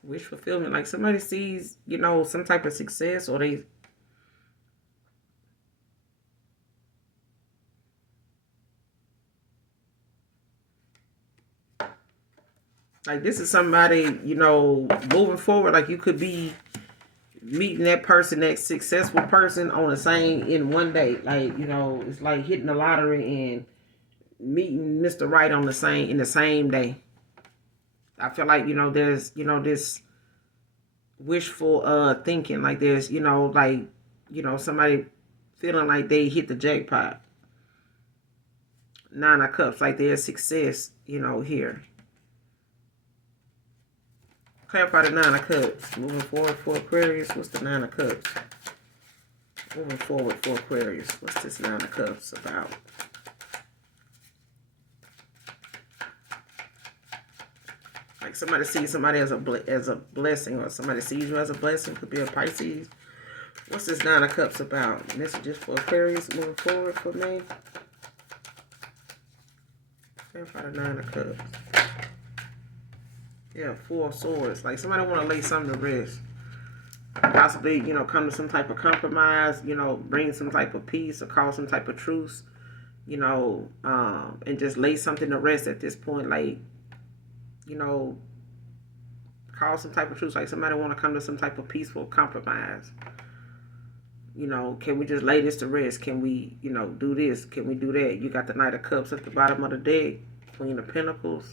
Wish fulfillment. Like, somebody sees, some type of success, or they... Like, this is somebody, moving forward. Like, you could be meeting that person, that successful person, on the same, in one day. Like, it's like hitting the lottery and meeting Mr. Right on in the same day. I feel like, there's, this wishful thinking. Like, there's, like, somebody feeling like they hit the jackpot. Nine of Cups, like there's success, here. Clarify the Nine of Cups. Moving forward for Aquarius, what's the Nine of Cups? Moving forward for Aquarius, what's this Nine of Cups about? Like, somebody sees somebody as a blessing, or somebody sees you as a blessing. Could be a Pisces, What's this Nine of Cups about? Messages for Aquarius moving forward for me. Clarify the Nine of Cups. Yeah, Four of Swords. Like somebody want to lay something to rest. Possibly, you know, come to some type of compromise, you know, bring some type of peace or cause some type of truce, you know, and just lay something to rest at this point. Like, you know, cause some type of truce. Like somebody want to come to some type of peaceful compromise. You know, can we just lay this to rest? Can we, you know, do this? Can we do that? You got the Knight of Cups at the bottom of the deck, Queen of Pentacles.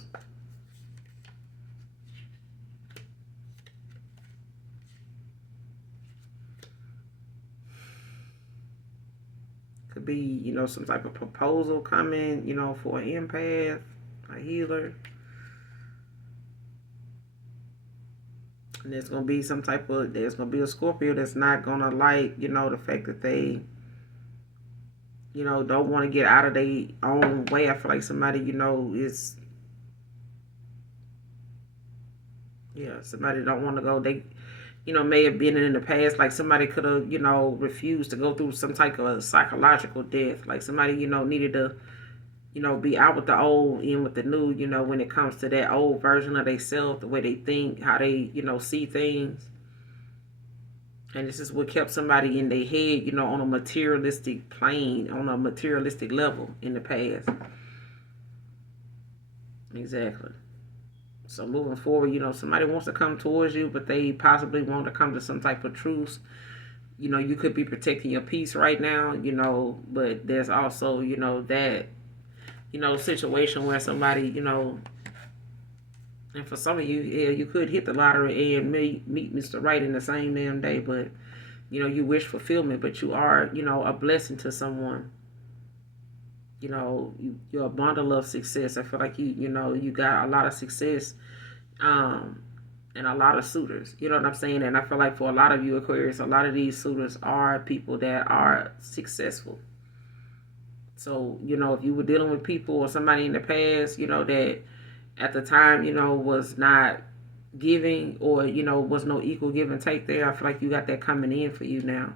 Could be, you know, some type of proposal coming, you know, for an empath, a healer. And there's going to be some type of, there's going to be a Scorpio that's not going to like, you know, the fact that they, you know, don't want to get out of their own way. I feel like somebody, you know, is, yeah, somebody don't want to go. They, you know, may have been in the past, like somebody could have, you know, refused to go through some type of psychological death. Like somebody, you know, needed to, you know, be out with the old, in with the new, you know, when it comes to that old version of themselves, the way they think, how they, you know, see things. And this is what kept somebody in their head, you know, on a materialistic plane, on a materialistic level in the past. Exactly. So moving forward, you know, somebody wants to come towards you, but they possibly want to come to some type of truce. You know, you could be protecting your peace right now, you know, but there's also, you know, that, you know, situation where somebody, you know, and for some of you, yeah, you could hit the lottery and meet Mr. Right in the same damn day, but, you know, you wish fulfillment, but you are, you know, a blessing to someone. You know, you're a bundle of success. I feel like you know, you got a lot of success, and a lot of suitors. You know what I'm saying? And I feel like for a lot of you Aquarius, a lot of these suitors are people that are successful. So, you know, if you were dealing with people or somebody in the past, you know, that at the time, you know, was not giving, or, you know, was no equal give and take there, I feel like you got that coming in for you now.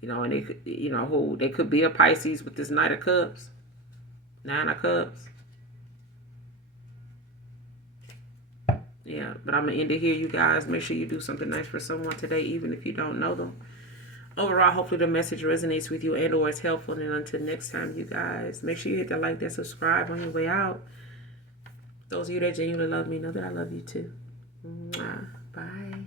You know, and they could, you know, who they could be a Pisces with this Knight of Cups. Nine of Cups. Yeah, but I'm going to end it here, you guys. Make sure you do something nice for someone today, even if you don't know them. Overall, hopefully the message resonates with you and or is helpful. And until next time, you guys, make sure you hit that like, that subscribe on your way out. Those of you that genuinely love me know that I love you too. Mwah. Bye.